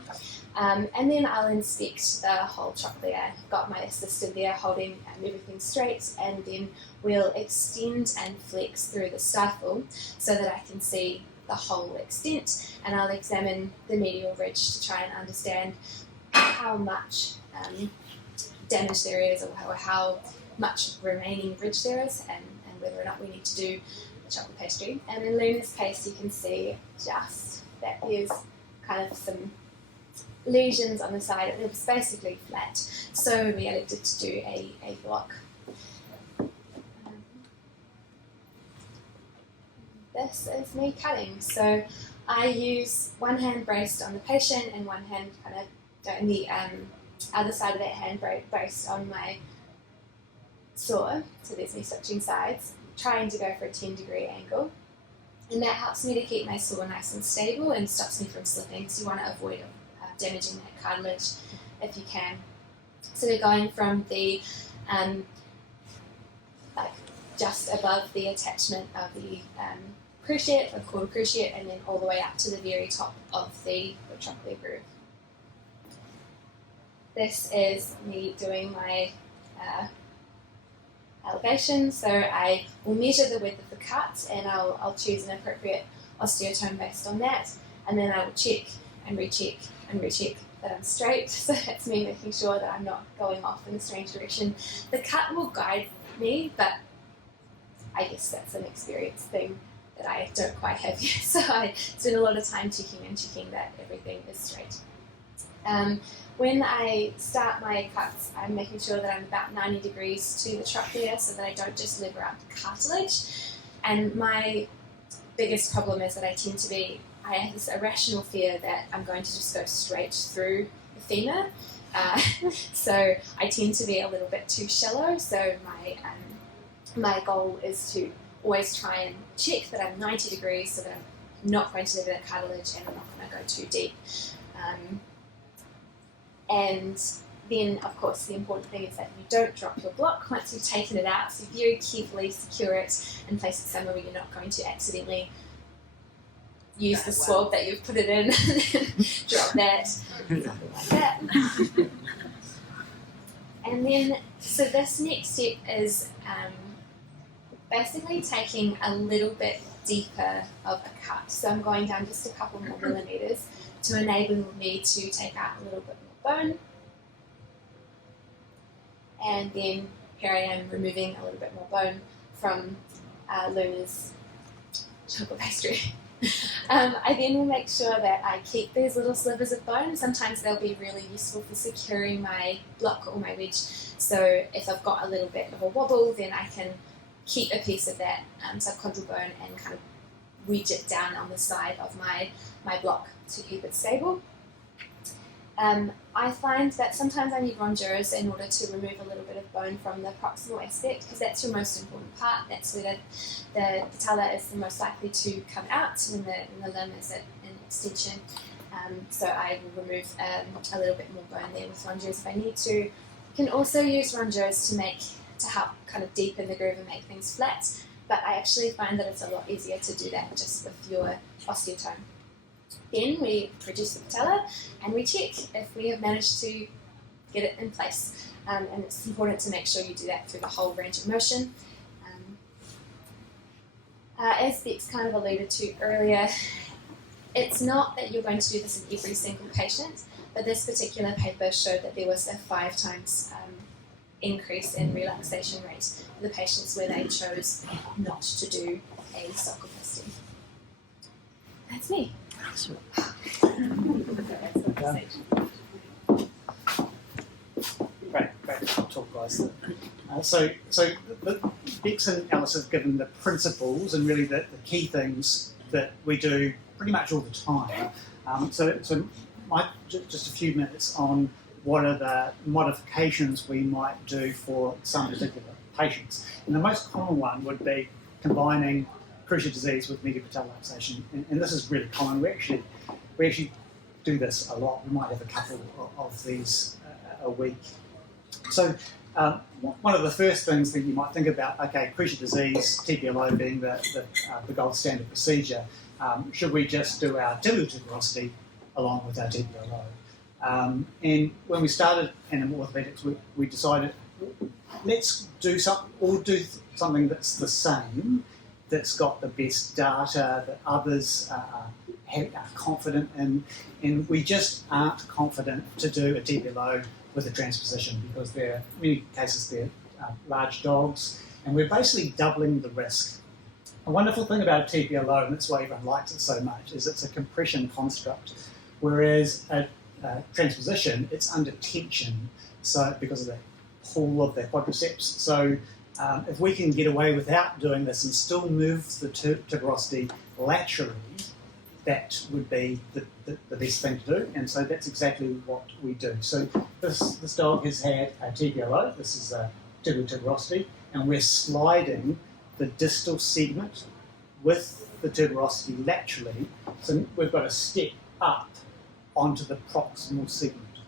And then I'll inspect the whole trochlea. I've got my assistant there holding everything straight, and then we'll extend and flex through the stifle so that I can see the whole extent, and I'll examine the medial ridge to try and understand how much damage there is, or how much remaining ridge there is, and whether or not we need to do the chocolate pastry. And in Luna's case, you can see just that there's kind of some lesions on the side. It was basically flat, so we elected to do a block. This is me cutting. So I use one hand braced on the patient and one hand kind of on the other side of that hand braced on my saw. So there's me switching sides, trying to go for a 10-degree angle. And that helps me to keep my saw nice and stable and stops me from slipping, because you want to avoid damaging that cartilage if you can. So we're going from the like just above the attachment of the cruciate, or quarter cruciate, and then all the way up to the very top of the trochlea groove. This is me doing my elevation, so I will measure the width of the cut and I'll choose an appropriate osteotome based on that, and then I will check and recheck and recheck that I'm straight. So that's me making sure that I'm not going off in a strange direction. The cut will guide me, but I guess that's an experience thing that I don't quite have yet, so I spend a lot of time checking and checking that everything is straight. When I start my cuts, I'm making sure that I'm about 90 degrees to the trochlea so that I don't just lever up the cartilage. And my biggest problem is that I have this irrational fear that I'm going to just go straight through the femur. So I tend to be a little bit too shallow, so my goal is to always try and check that I'm 90 degrees so that I'm not going to lever that cartilage and I'm not going to go too deep. And then, of course, the important thing is that you don't drop your block once you've taken it out, so very carefully secure it and place it somewhere where you're not going to accidentally use the swab that you've put it in and drop that, something like that. And then, so this next step is basically taking a little bit deeper of a cut. So I'm going down just a couple more millimeters to enable me to take out a little bit more bone. And then here I am removing a little bit more bone from Luna's chocolate pastry. I then will make sure that I keep these little slivers of bone. Sometimes they'll be really useful for securing my block or my wedge. So if I've got a little bit of a wobble, then I can keep a piece of that subchondral bone and kind of wedge it down on the side of my block to keep it stable. I find that sometimes I need rongeurs in order to remove a little bit of bone from the proximal aspect, because that's your most important part. That's where the patella is the most likely to come out when the limb is in extension. So I will remove a little bit more bone there with rongeurs if I need to. You can also use rongeurs to help kind of deepen the groove and make things flat, but I actually find that it's a lot easier to do that just with your osteotome. Then we reduce the patella and we check if we have managed to get it in place. And it's important to make sure you do that through the whole range of motion. As Bex kind of alluded to earlier, it's not that you're going to do this in every single patient, but this particular paper showed that there was a 5 times increase in relaxation rate for the patients where they chose not to do a sulcoplasty. That's me. Great talk, guys. So Bex and Alice have given the principles and really the key things that we do pretty much all the time. So just a few minutes on what are the modifications we might do for some particular patients. And the most common one would be combining cruciate disease with medial patellar luxation, and this is really common. We actually do this a lot. We might have a couple of these a week. So one of the first things that you might think about, okay, cruciate disease, TPLO being the gold standard procedure, should we just do our tibial tuberosity along with our TPLO? And when we started animal orthopedics, we decided, let's do something that's the same, that's got the best data, that others are confident in, and we just aren't confident to do a TPLO with a transposition because in many cases they're large dogs, and we're basically doubling the risk. A wonderful thing about a TPLO, and that's why everyone likes it so much, is it's a compression construct, whereas a transposition, it's under tension, so because of the pull of the quadriceps. So if we can get away without doing this and still move the tuberosity laterally, that would be the best thing to do, and so that's exactly what we do. So this dog has had a TPLO, this is a tibial tuberosity, and we're sliding the distal segment with the tuberosity laterally, so we've got a step up onto the proximal segment.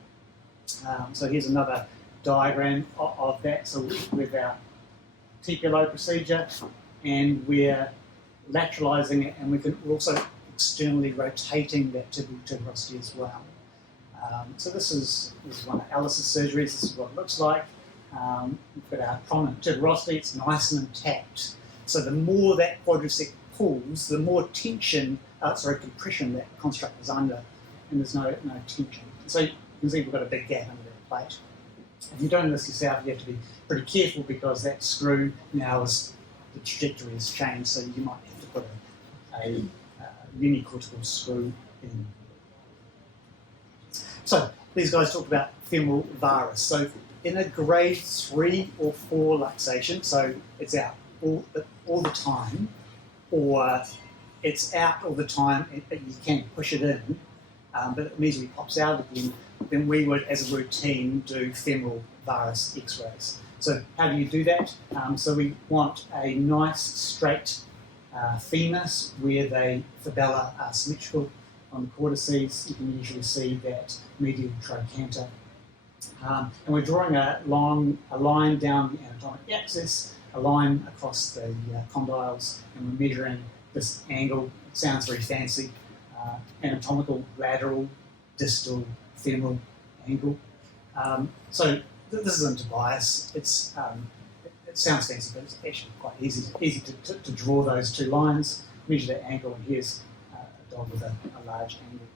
So here's another diagram of that. So with our TPLO procedure, and we're lateralising it, and we're also externally rotating that tibial tuberosity as well. So this is one of Alice's surgeries. This is what it looks like. We've got our prominent tuberosity. It's nice and intact. So the more that quadricep pulls, the more compression that construct is under, and there's no tension. So you can see we've got a big gap under that plate. If you're doing this yourself, you have to be pretty careful because that screw now the trajectory has changed, so you might have to put a unicortical screw in. So these guys talked about femoral varus. So in a grade 3 or 4 luxation, so it's out all the time, or it's out all the time, you can push it in, but it immediately pops out again, then we would, as a routine, do femoral varus x-rays. So how do you do that? So we want a nice straight femur where the fibella are symmetrical on the cortices. You can usually see that medial trochanter. And we're drawing a line down the anatomic axis, a line across the condyles, and we're measuring this angle. It sounds very fancy. Anatomical, lateral, distal, femoral angle. So this isn't a bias. It sounds fancy, but it's actually quite easy to draw those two lines, measure that angle, and here's a dog with a large angle.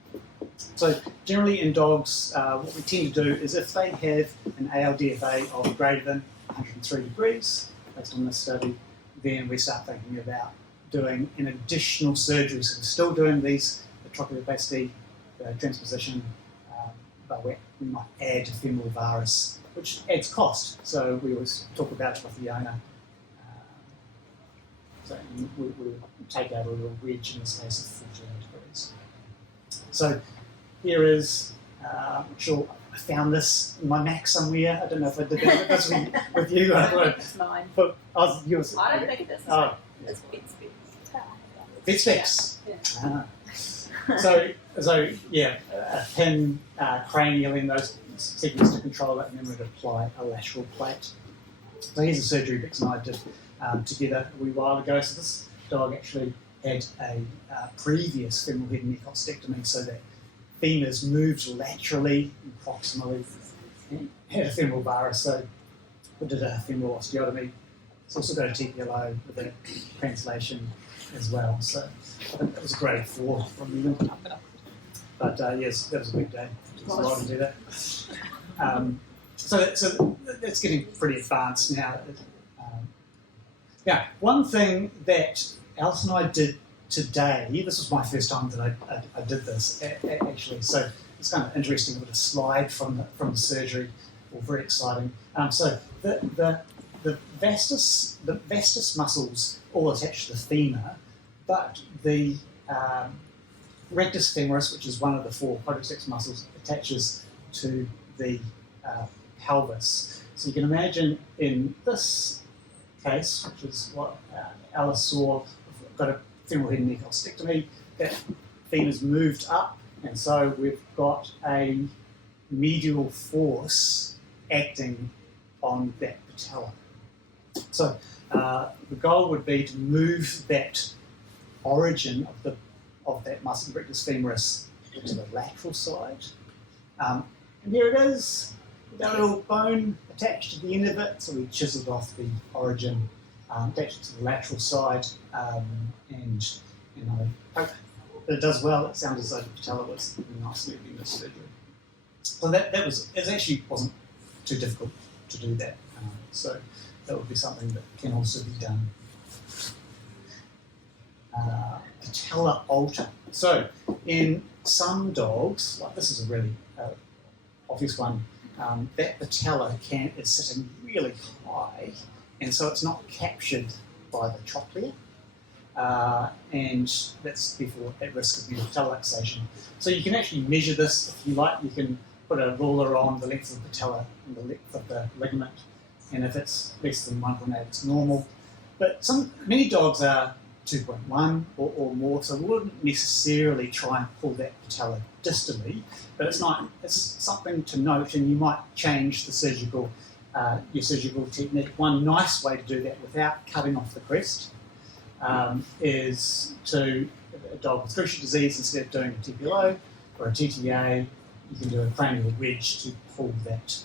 So generally in dogs, what we tend to do is if they have an ALDFA of greater than 103 degrees, based on this study, then we start thinking about doing an additional surgery. So we're still doing the trochleoplasty, the transposition, but we might add femoral varus, which adds cost. So we always talk about it with the owner. So we take out a little wedge in this case of 48 degrees. So here is I'm sure I found this in my Mac somewhere. I don't know if I did that this with you. It's mine. But yours. I don't think it is. Oh. It's big. Bit specs. Yeah. So yeah, a pin cranial in those segments to control it, and then we'd apply a lateral plate. So here's a surgery Vix and I did together a wee while ago. So this dog actually had a previous femoral head and neck ostectomy, so that femurs moved laterally and proximally, and had a femoral varus, so we did a femoral osteotomy. It's also got a TPLO with a translation as well. So I think that was a grade 4 from me. But yes, that was a big day. It was a lot to do that. So it's getting pretty advanced now. One thing that Alice and I did today, this was my first time that I did this actually, so it's kind of interesting, a bit of slide from the surgery, all very exciting. So the vastus muscles all attach to the femur, but the rectus femoris, which is one of the 4 quadriceps muscles, attaches to the pelvis. So you can imagine in this case, which is what Alice saw, we've got a femoral head and neck ostectomy, that femur's moved up, and so we've got a medial force acting on that patella. So the goal would be to move that origin of that muscle, rectus femoris, to the lateral side. And here it is, with that little bone attached to the end of it. So we chiseled off the origin, attached it to the lateral side, and hope that it does well. It sounds as though the patella was nicely in this surgery. So it actually wasn't too difficult to do that. So that would be something that can also be done. Patella alter. So in some dogs, like this is a really obvious one, that patella is sitting really high, and so it's not captured by the trochlea, and that's therefore at risk of medial patellar luxation. So you can actually measure this if you like. You can put a ruler on the length of the patella and the length of the ligament, and if it's less than 1.8, it's normal. But many dogs are 2.1 or more, so we wouldn't necessarily try and pull that patella distally, but it's something to note, and you might change the your surgical technique. One nice way to do that without cutting off the crest is to, a dog with cruciate disease, instead of doing a TPLO or a TTA, you can do a cranial wedge to pull that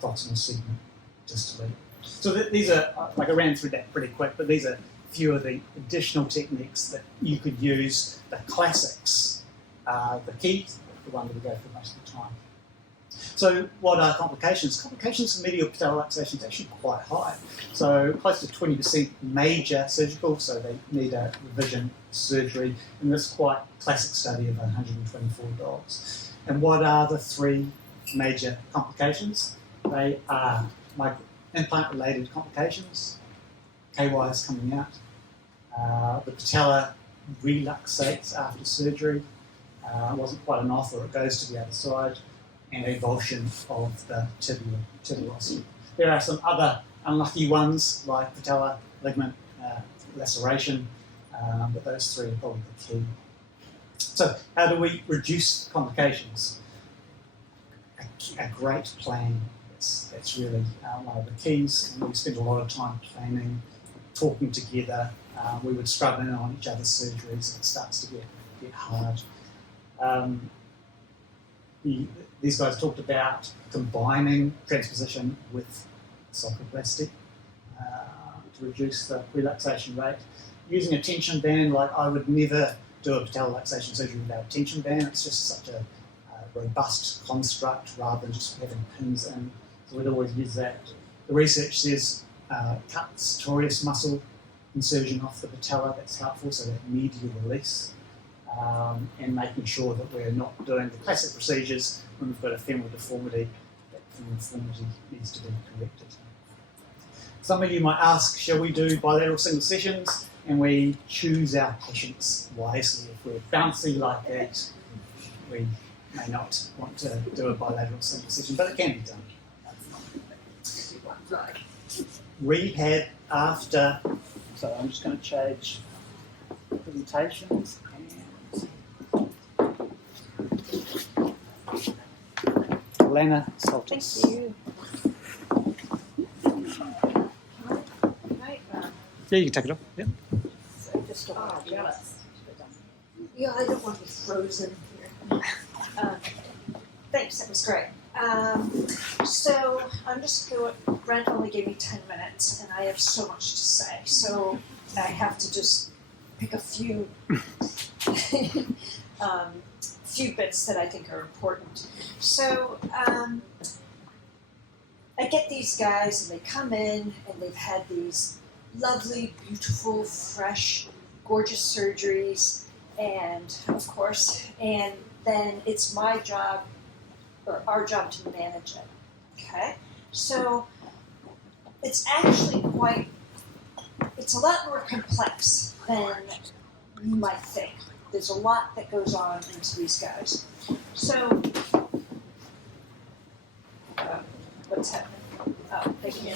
proximal segment distally. So these are, I ran through that pretty quick, but these are a few of the additional techniques that you could use. The classics, the key, the one that we go through most of the time. So what are complications? Complications for medial patellar luxation is actually quite high. So close to 20% major surgical, so they need a revision surgery in this quite classic study of 124 dogs. And what are the 3 major complications? They are implant-related complications, KYs coming out, the patella reluxates after surgery, wasn't quite enough, or it goes to the other side, and avulsion of the tibial. There are some other unlucky ones like patella ligament laceration, but those 3 are probably the key. So how do we reduce complications? A great plan. That's really one of the keys, and we spend a lot of time planning, talking together. We would scrub in on each other's surgeries, and it starts to get hard. These guys talked about combining transposition with sulcoplasty to reduce the relaxation rate. Using a tension band, like I would never do a patellar luxation surgery without a tension band. It's just such a robust construct rather than just having pins in. So we'd always use that. The research says cut sartorius muscle insertion off the patella, that's helpful, so that medial release. And making sure that we're not doing the classic procedures when we've got a femoral deformity. That femoral deformity needs to be corrected. Some of you might ask, shall we do bilateral single sessions? And we choose our patients wisely. If we're bouncy like that, we may not want to do a bilateral circumcision, but it can be done. Rehab after. So I'm just going to change presentations. Elena, Saltis. Thank you. Yeah, you can take it off. Yeah. So just a while. Yeah, I don't want to be frozen here. Thanks, that was great. So I'm just going. Brent only gave me 10 minutes, and I have so much to say. So I have to just pick a few few bits that I think are important. So I get these guys, and they come in, and they've had these lovely, beautiful, fresh, gorgeous surgeries, and of course, and then it's my job, or our job, to manage it. Okay? So it's actually it's a lot more complex than you might think. There's a lot that goes on into these guys. So, what's happening? Oh, thank you.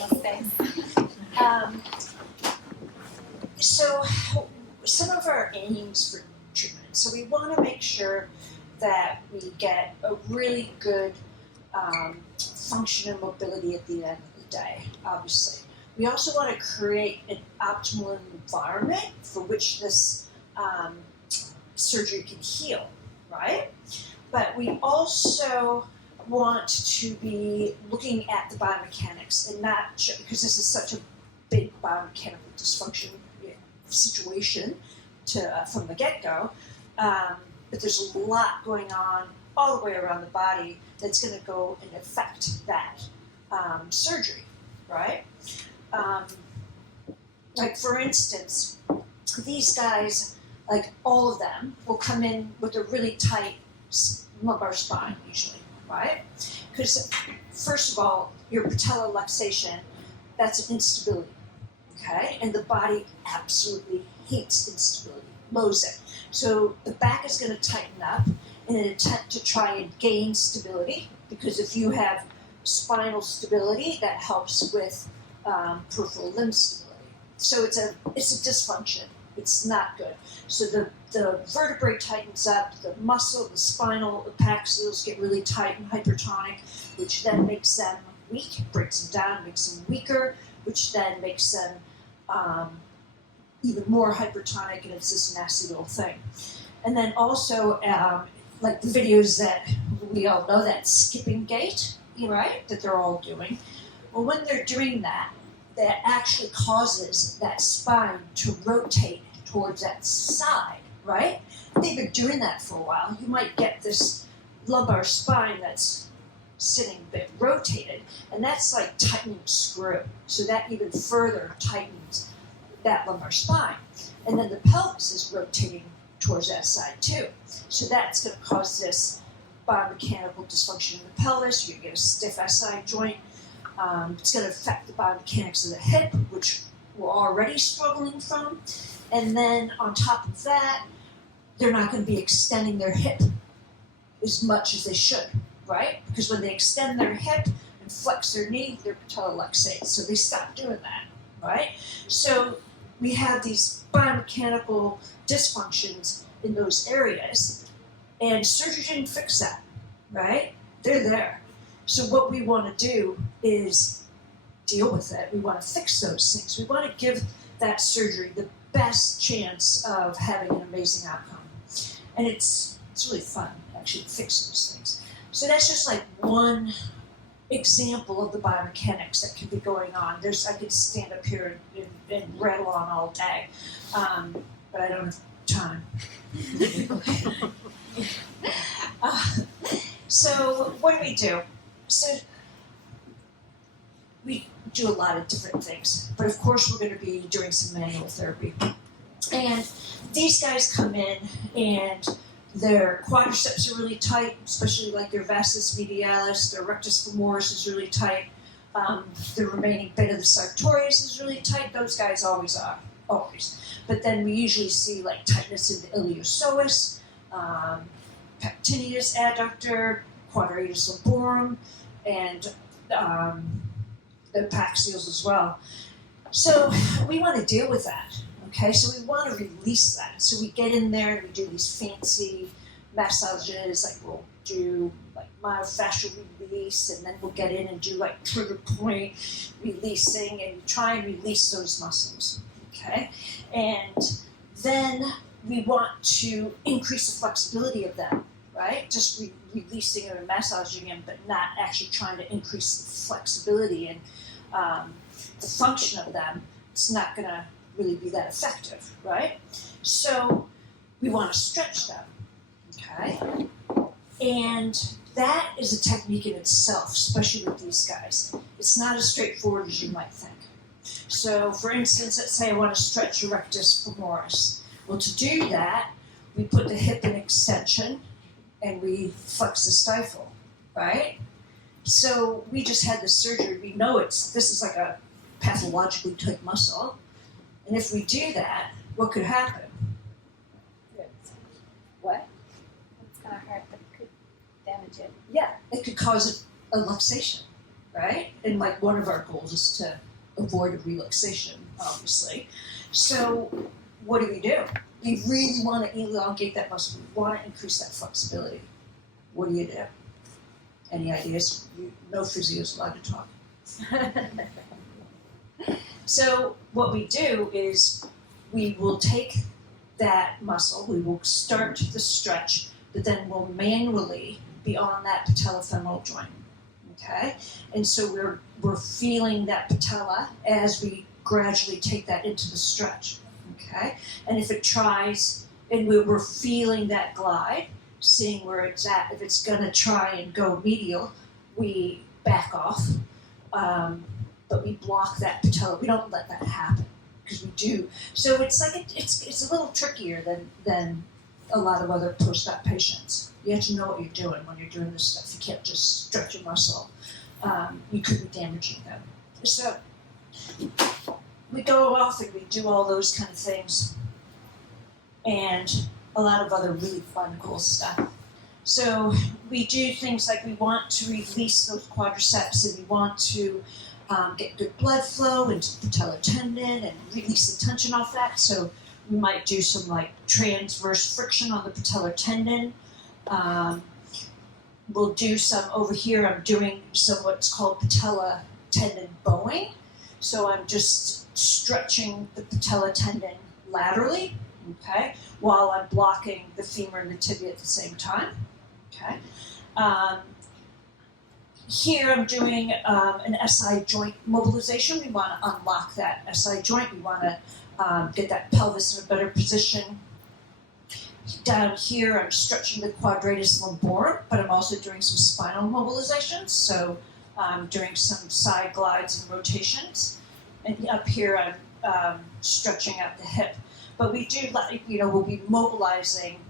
So, some of our aims for treatment. So we want to make sure that we get a really good function and mobility at the end of the day, obviously. We also want to create an optimal environment for which this surgery can heal, right? But we also want to be looking at the biomechanics and not because this is such a big biomechanical dysfunction situation from the get-go, but there's a lot going on all the way around the body that's going to go and affect that surgery, right? Like for instance, these guys, like all of them, will come in with a really tight lumbar spine usually, right? Because first of all, your patellar luxation, that's an instability, okay? And the body absolutely hates instability, loathes it. So the back is going to tighten up in an attempt to try and gain stability, because if you have spinal stability, that helps with peripheral limb stability. So it's a dysfunction. It's not good. So the vertebrae tightens up, the muscle, the spinal epaxillars get really tight and hypertonic, which then makes them weak, breaks them down, makes them weaker, which then makes them even more hypertonic, and it's this nasty little thing. And then also, like the videos that we all know, that skipping gait, right, that they're all doing. Well, when they're doing that, that actually causes that spine to rotate towards that side, right? They've been doing that for a while. You might get this lumbar spine that's sitting a bit rotated, and that's like tightening a screw. So that even further tightens that lumbar spine. And then the pelvis is rotating towards that side too. So that's going to cause this biomechanical dysfunction in the pelvis. You're going to get a stiff SI joint. It's going to affect the biomechanics of the hip, which we're already struggling from. And then on top of that, they're not going to be extending their hip as much as they should, right? Because when they extend their hip and flex their knee, their patella luxates. So they stop doing that, right? So we have these biomechanical dysfunctions in those areas, and surgery didn't fix that, right? They're there. So what we want to do is deal with it. We want to fix those things. We want to give that surgery the best chance of having an amazing outcome. And it's really fun, actually, to fix those things. So that's just like one example of the biomechanics that can be going on. I could stand up here and rattle on all day, but I don't have time. So what do? So we do a lot of different things, but of course we're going to be doing some manual therapy. And these guys come in and their quadriceps are really tight, especially like their vastus medialis, their rectus femoris is really tight, the remaining bit of the sartorius is really tight. Those guys always are, always. But then we usually see like tightness in the iliopsoas, pectineus adductor, quadratus lumborum, and the paxials as well. So we want to deal with that, okay? So we want to release that. So we get in there and we do these fancy massages, like we'll do like myofascial release, and then we'll get in and do like trigger point releasing and try and release those muscles, okay? And then we want to increase the flexibility of them, right? Just releasing them and massaging them, but not actually trying to increase the flexibility and the function of them. It's not going to really be that effective, right? So we want to stretch them, okay? And that is a technique in itself, especially with these guys. It's not as straightforward as you might think. So, for instance, let's say I want to stretch a rectus femoris. Well, to do that, we put the hip in extension and we flex the stifle, right? So we just had this surgery. We know this is like a pathologically tight muscle. And if we do that, what could happen? What? It's going to hurt, but it could damage it. Yeah, it could cause a luxation, right? And like one of our goals is to avoid a relaxation, obviously. So what do? We really want to elongate that muscle. We want to increase that flexibility. What do? Any ideas? No physio is allowed to talk. So what we do is we will take that muscle, we will start the stretch, but then we'll manually be on that patellofemoral joint. Okay? And so we're feeling that patella as we gradually take that into the stretch. Okay? And if it tries, and we're feeling that glide, seeing where it's at. If it's going to try and go medial, we back off, but we block that patella. We don't let that happen because we do. So it's like it's a little trickier than a lot of other post-op patients. You have to know what you're doing when you're doing this stuff. You can't just stretch a muscle. You could be damaging them. So we go off and we do all those kind of things, and a lot of other really fun, cool stuff. So we do things like we want to release those quadriceps, and we want to get good blood flow into the patellar tendon and release the tension off that. So we might do some like transverse friction on the patellar tendon. We'll do some over here. I'm doing some what's called patella tendon bowing. So I'm just stretching the patella tendon laterally, okay, while I'm blocking the femur and the tibia at the same time, okay. Here I'm doing an SI joint mobilization. We want to unlock that SI joint. We want to get that pelvis in a better position. Down here I'm stretching the quadratus lumborum, but I'm also doing some spinal mobilizations. So I'm doing some side glides and rotations. And up here I'm stretching out the hip. But we do, we'll be mobilizing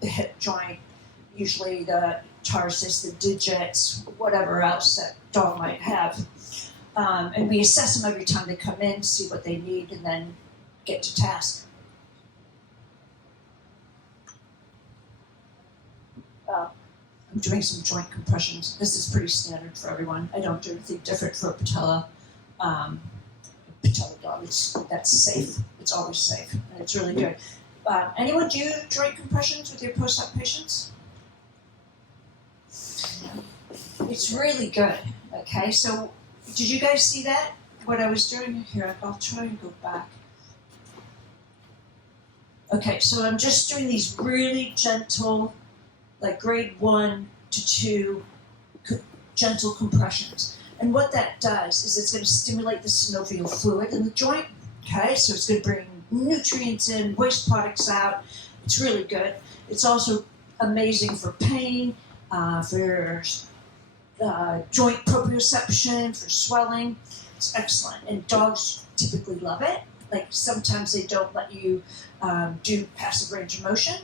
the hip joint, usually the tarsus, the digits, whatever else that dog might have. And we assess them every time they come in, see what they need, and then get to task. I'm doing some joint compressions. This is pretty standard for everyone. I don't do anything different for a patella. Patella dog, that's safe. It's always safe, and it's really good. Anyone do joint compressions with your post-op patients? It's really good. Okay, so did you guys see that? What I was doing here? I'll try and go back. Okay, so I'm just doing these really gentle, like grade 1 to 2 gentle compressions. And what that does is it's going to stimulate the synovial fluid in the joint. Okay, so it's going to bring nutrients in, waste products out. It's really good. It's also amazing for pain, for joint proprioception, for swelling. It's excellent. And dogs typically love it. Like sometimes they don't let you do passive range of motion,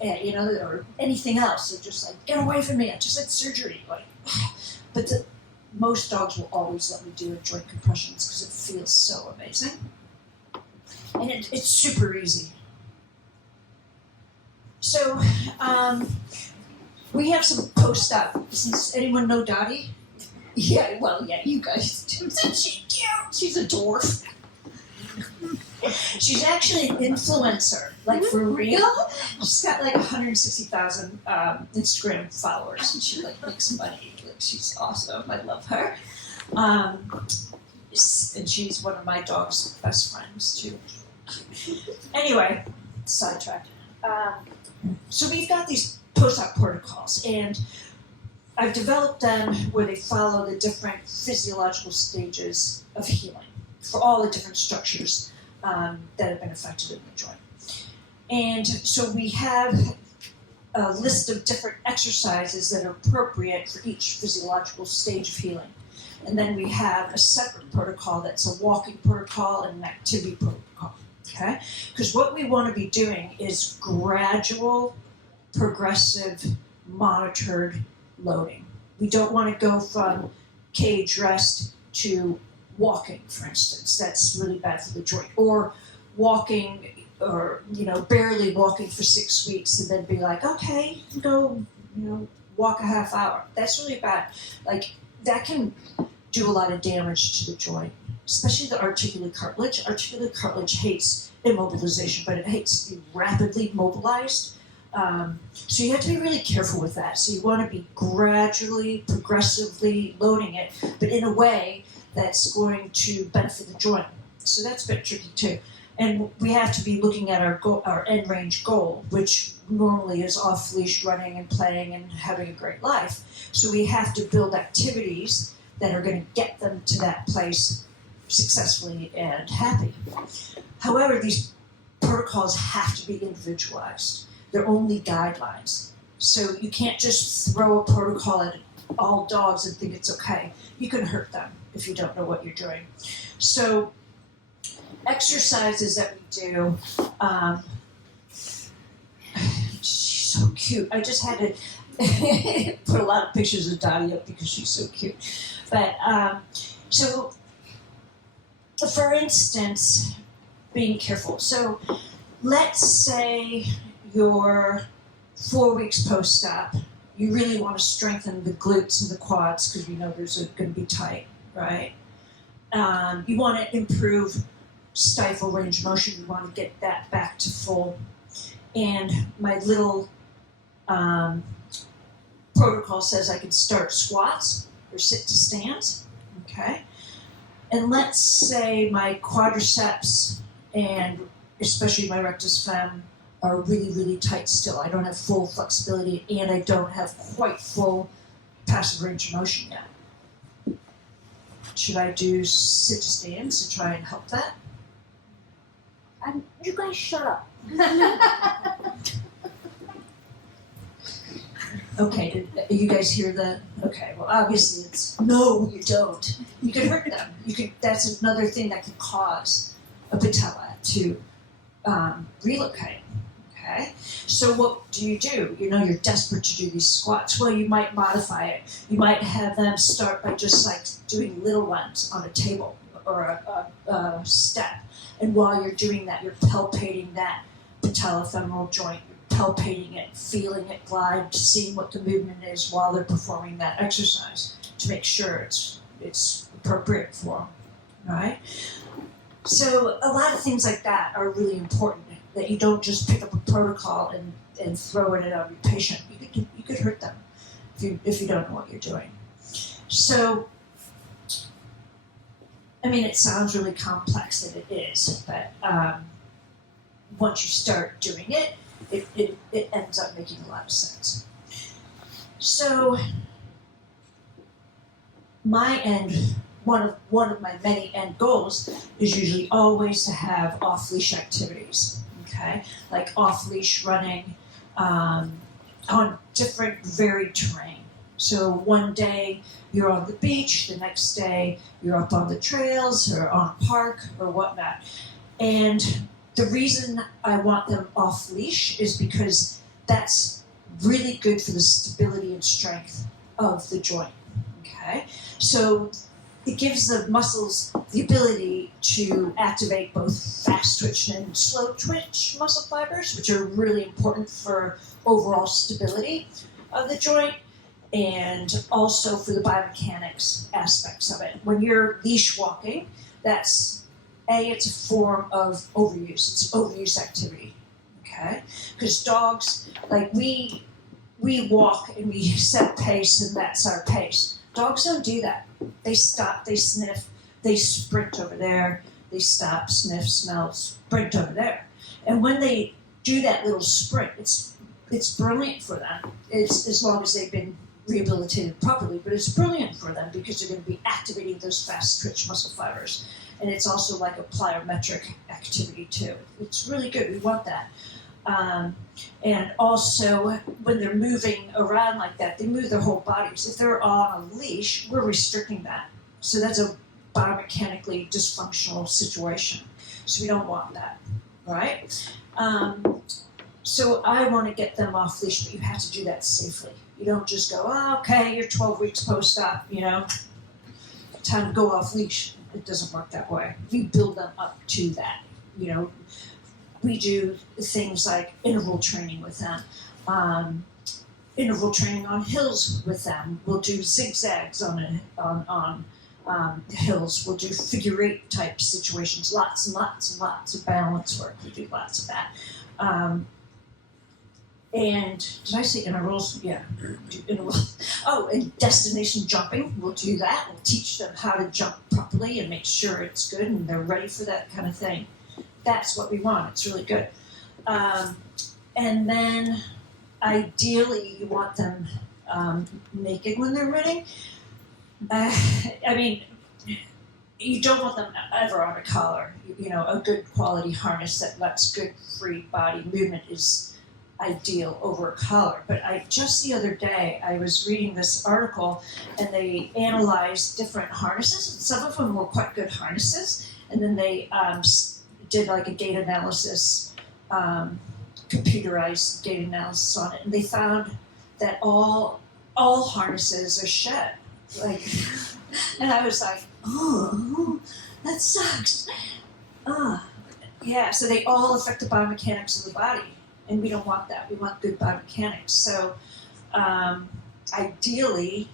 or anything else. They're just like, get away from me, I just had surgery. Like, but most dogs will always let me do a joint compressions because it feels so amazing. And it's super easy. So we have some post-op. Does anyone know Dottie? Yeah, well, yeah, you guys do. Isn't she cute? She's a dwarf. She's actually an influencer, like for real. She's got like 160,000 Instagram followers, and she like makes money. Like, she's awesome. I love her. And she's one of my dog's best friends too. Anyway, sidetracked. So we've got these post-op protocols, and I've developed them where they follow the different physiological stages of healing for all the different structures that have been affected in the joint. And so we have a list of different exercises that are appropriate for each physiological stage of healing. And then we have a separate protocol that's a walking protocol and an activity protocol. Okay? Because what we want to be doing is gradual, progressive, monitored loading. We don't want to go from cage rest to walking, for instance. That's really bad for the joint. Or walking, or barely walking for 6 weeks and then be like, okay, go, walk a half hour. That's really bad. Like, that can do a lot of damage to the joint, especially the articular cartilage. Articular cartilage hates immobilization, but it hates to be rapidly mobilized. So you have to be really careful with that. So you want to be gradually, progressively loading it, but in a way that's going to benefit the joint. So that's a bit tricky too. And we have to be looking at our end range goal, which normally is off-leash running and playing and having a great life. So we have to build activities that are going to get them to that place successfully and happy. However, these protocols have to be individualized. They're only guidelines. So you can't just throw a protocol at all dogs and think it's okay. You can hurt them if you don't know what you're doing. So exercises that we do, she's so cute. I just had to put a lot of pictures of Dottie up because she's so cute. But so for instance, being careful. So let's say you're 4 weeks post-op. You really want to strengthen the glutes and the quads because we know those are going to be tight, right? You want to improve stifle range of motion. You want to get that back to full. And my little protocol says I can start squats or sit to stands, okay? And let's say my quadriceps and especially my rectus fem are really, really tight still. I don't have full flexibility and I don't have quite full passive range of motion yet. Should I do sit to stands to try and help that? You guys shut up. Okay, did you guys hear that? Okay, well obviously it's, no, you don't. You could hurt them. That's another thing that could cause a patella to relocate. Okay, so what do? You're desperate to do these squats. Well, you might modify it. You might have them start by just like doing little ones on a table or a step. And while you're doing that, you're palpating that patellofemoral joint. You're palpating it, feeling it glide, seeing what the movement is while they're performing that exercise to make sure it's appropriate for them, right? So a lot of things like that are really important, that you don't just pick up a protocol and throw it at your patient. You could hurt them if you don't know what you're doing. So, I mean, it sounds really complex, and it is, but once you start doing it, it ends up making a lot of sense. So, one of my many end goals is usually always to have off-leash activities, okay? Like off-leash running on different varied terrain. So one day you're on the beach, the next day you're up on the trails or on a park or whatnot. And the reason I want them off leash is because that's really good for the stability and strength of the joint, okay? So it gives the muscles the ability to activate both fast twitch and slow twitch muscle fibers, which are really important for overall stability. of the joint, and also for the biomechanics aspects of it. When you're leash walking, it's a form of overuse. It's an overuse activity, okay? Because dogs, like we walk and we set pace, and that's our pace. Dogs don't do that. They stop, they sniff, they sprint over there, they stop, sniff, smell, sprint over there. And when they do that little sprint, it's brilliant for them. It's as long as they've been rehabilitated properly, but it's brilliant for them because they're going to be activating those fast twitch muscle fibers. And it's also like a plyometric activity too. It's really good. We want that. And also, when they're moving around like that, they move their whole bodies. If they're on a leash, we're restricting that. So that's a biomechanically dysfunctional situation. So we don't want that, right? So I want to get them off leash, but you have to do that safely. You don't just go, oh, okay, you're 12 weeks post-op, time to go off leash. It doesn't work that way. We build them up to that, We do things like interval training with them, interval training on hills with them. We'll do zigzags on hills. We'll do figure eight type situations. Lots and lots and lots of balance work. We do lots of that. And did I say intervals? Yeah, do intervals. Oh, and destination jumping. We'll do that. We'll teach them how to jump properly and make sure it's good and they're ready for that kind of thing. That's what we want. It's really good. And then ideally you want them naked when they're running. You don't want them ever on a collar. A good quality harness that lets good free body movement is ideal over a collar. But just the other day I was reading this article and they analyzed different harnesses, and some of them were quite good harnesses, and then they did like a data analysis, computerized data analysis on it, and they found that all harnesses are shed. And I was like, oh, that sucks. Yeah, so they all affect the biomechanics of the body, and we don't want that. We want good biomechanics. So ideally,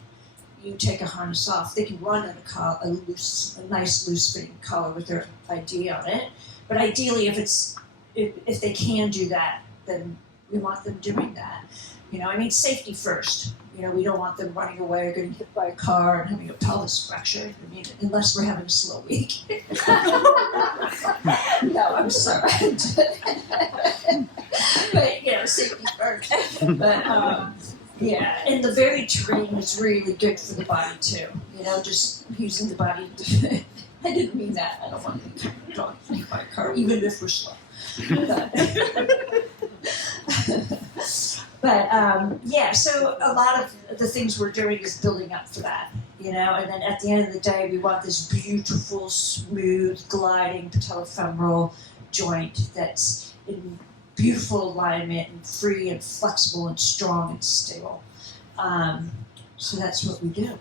you take a harness off. They can run in a nice loose-fitting collar with their ID on it. But ideally, if they can do that, then we want them doing that. Safety first. We don't want them running away or getting hit by a car and having a pelvis fracture. Unless we're having a slow week. No, I'm sorry. But safety first. But and the varied terrain is really good for the body too. Just using the body. I didn't mean that. I don't want to dog hit by a car, even if we're slow. But so a lot of the things we're doing is building up for that, and then at the end of the day, we want this beautiful, smooth, gliding patellofemoral joint that's in beautiful alignment and free and flexible and strong and stable. So that's what we do.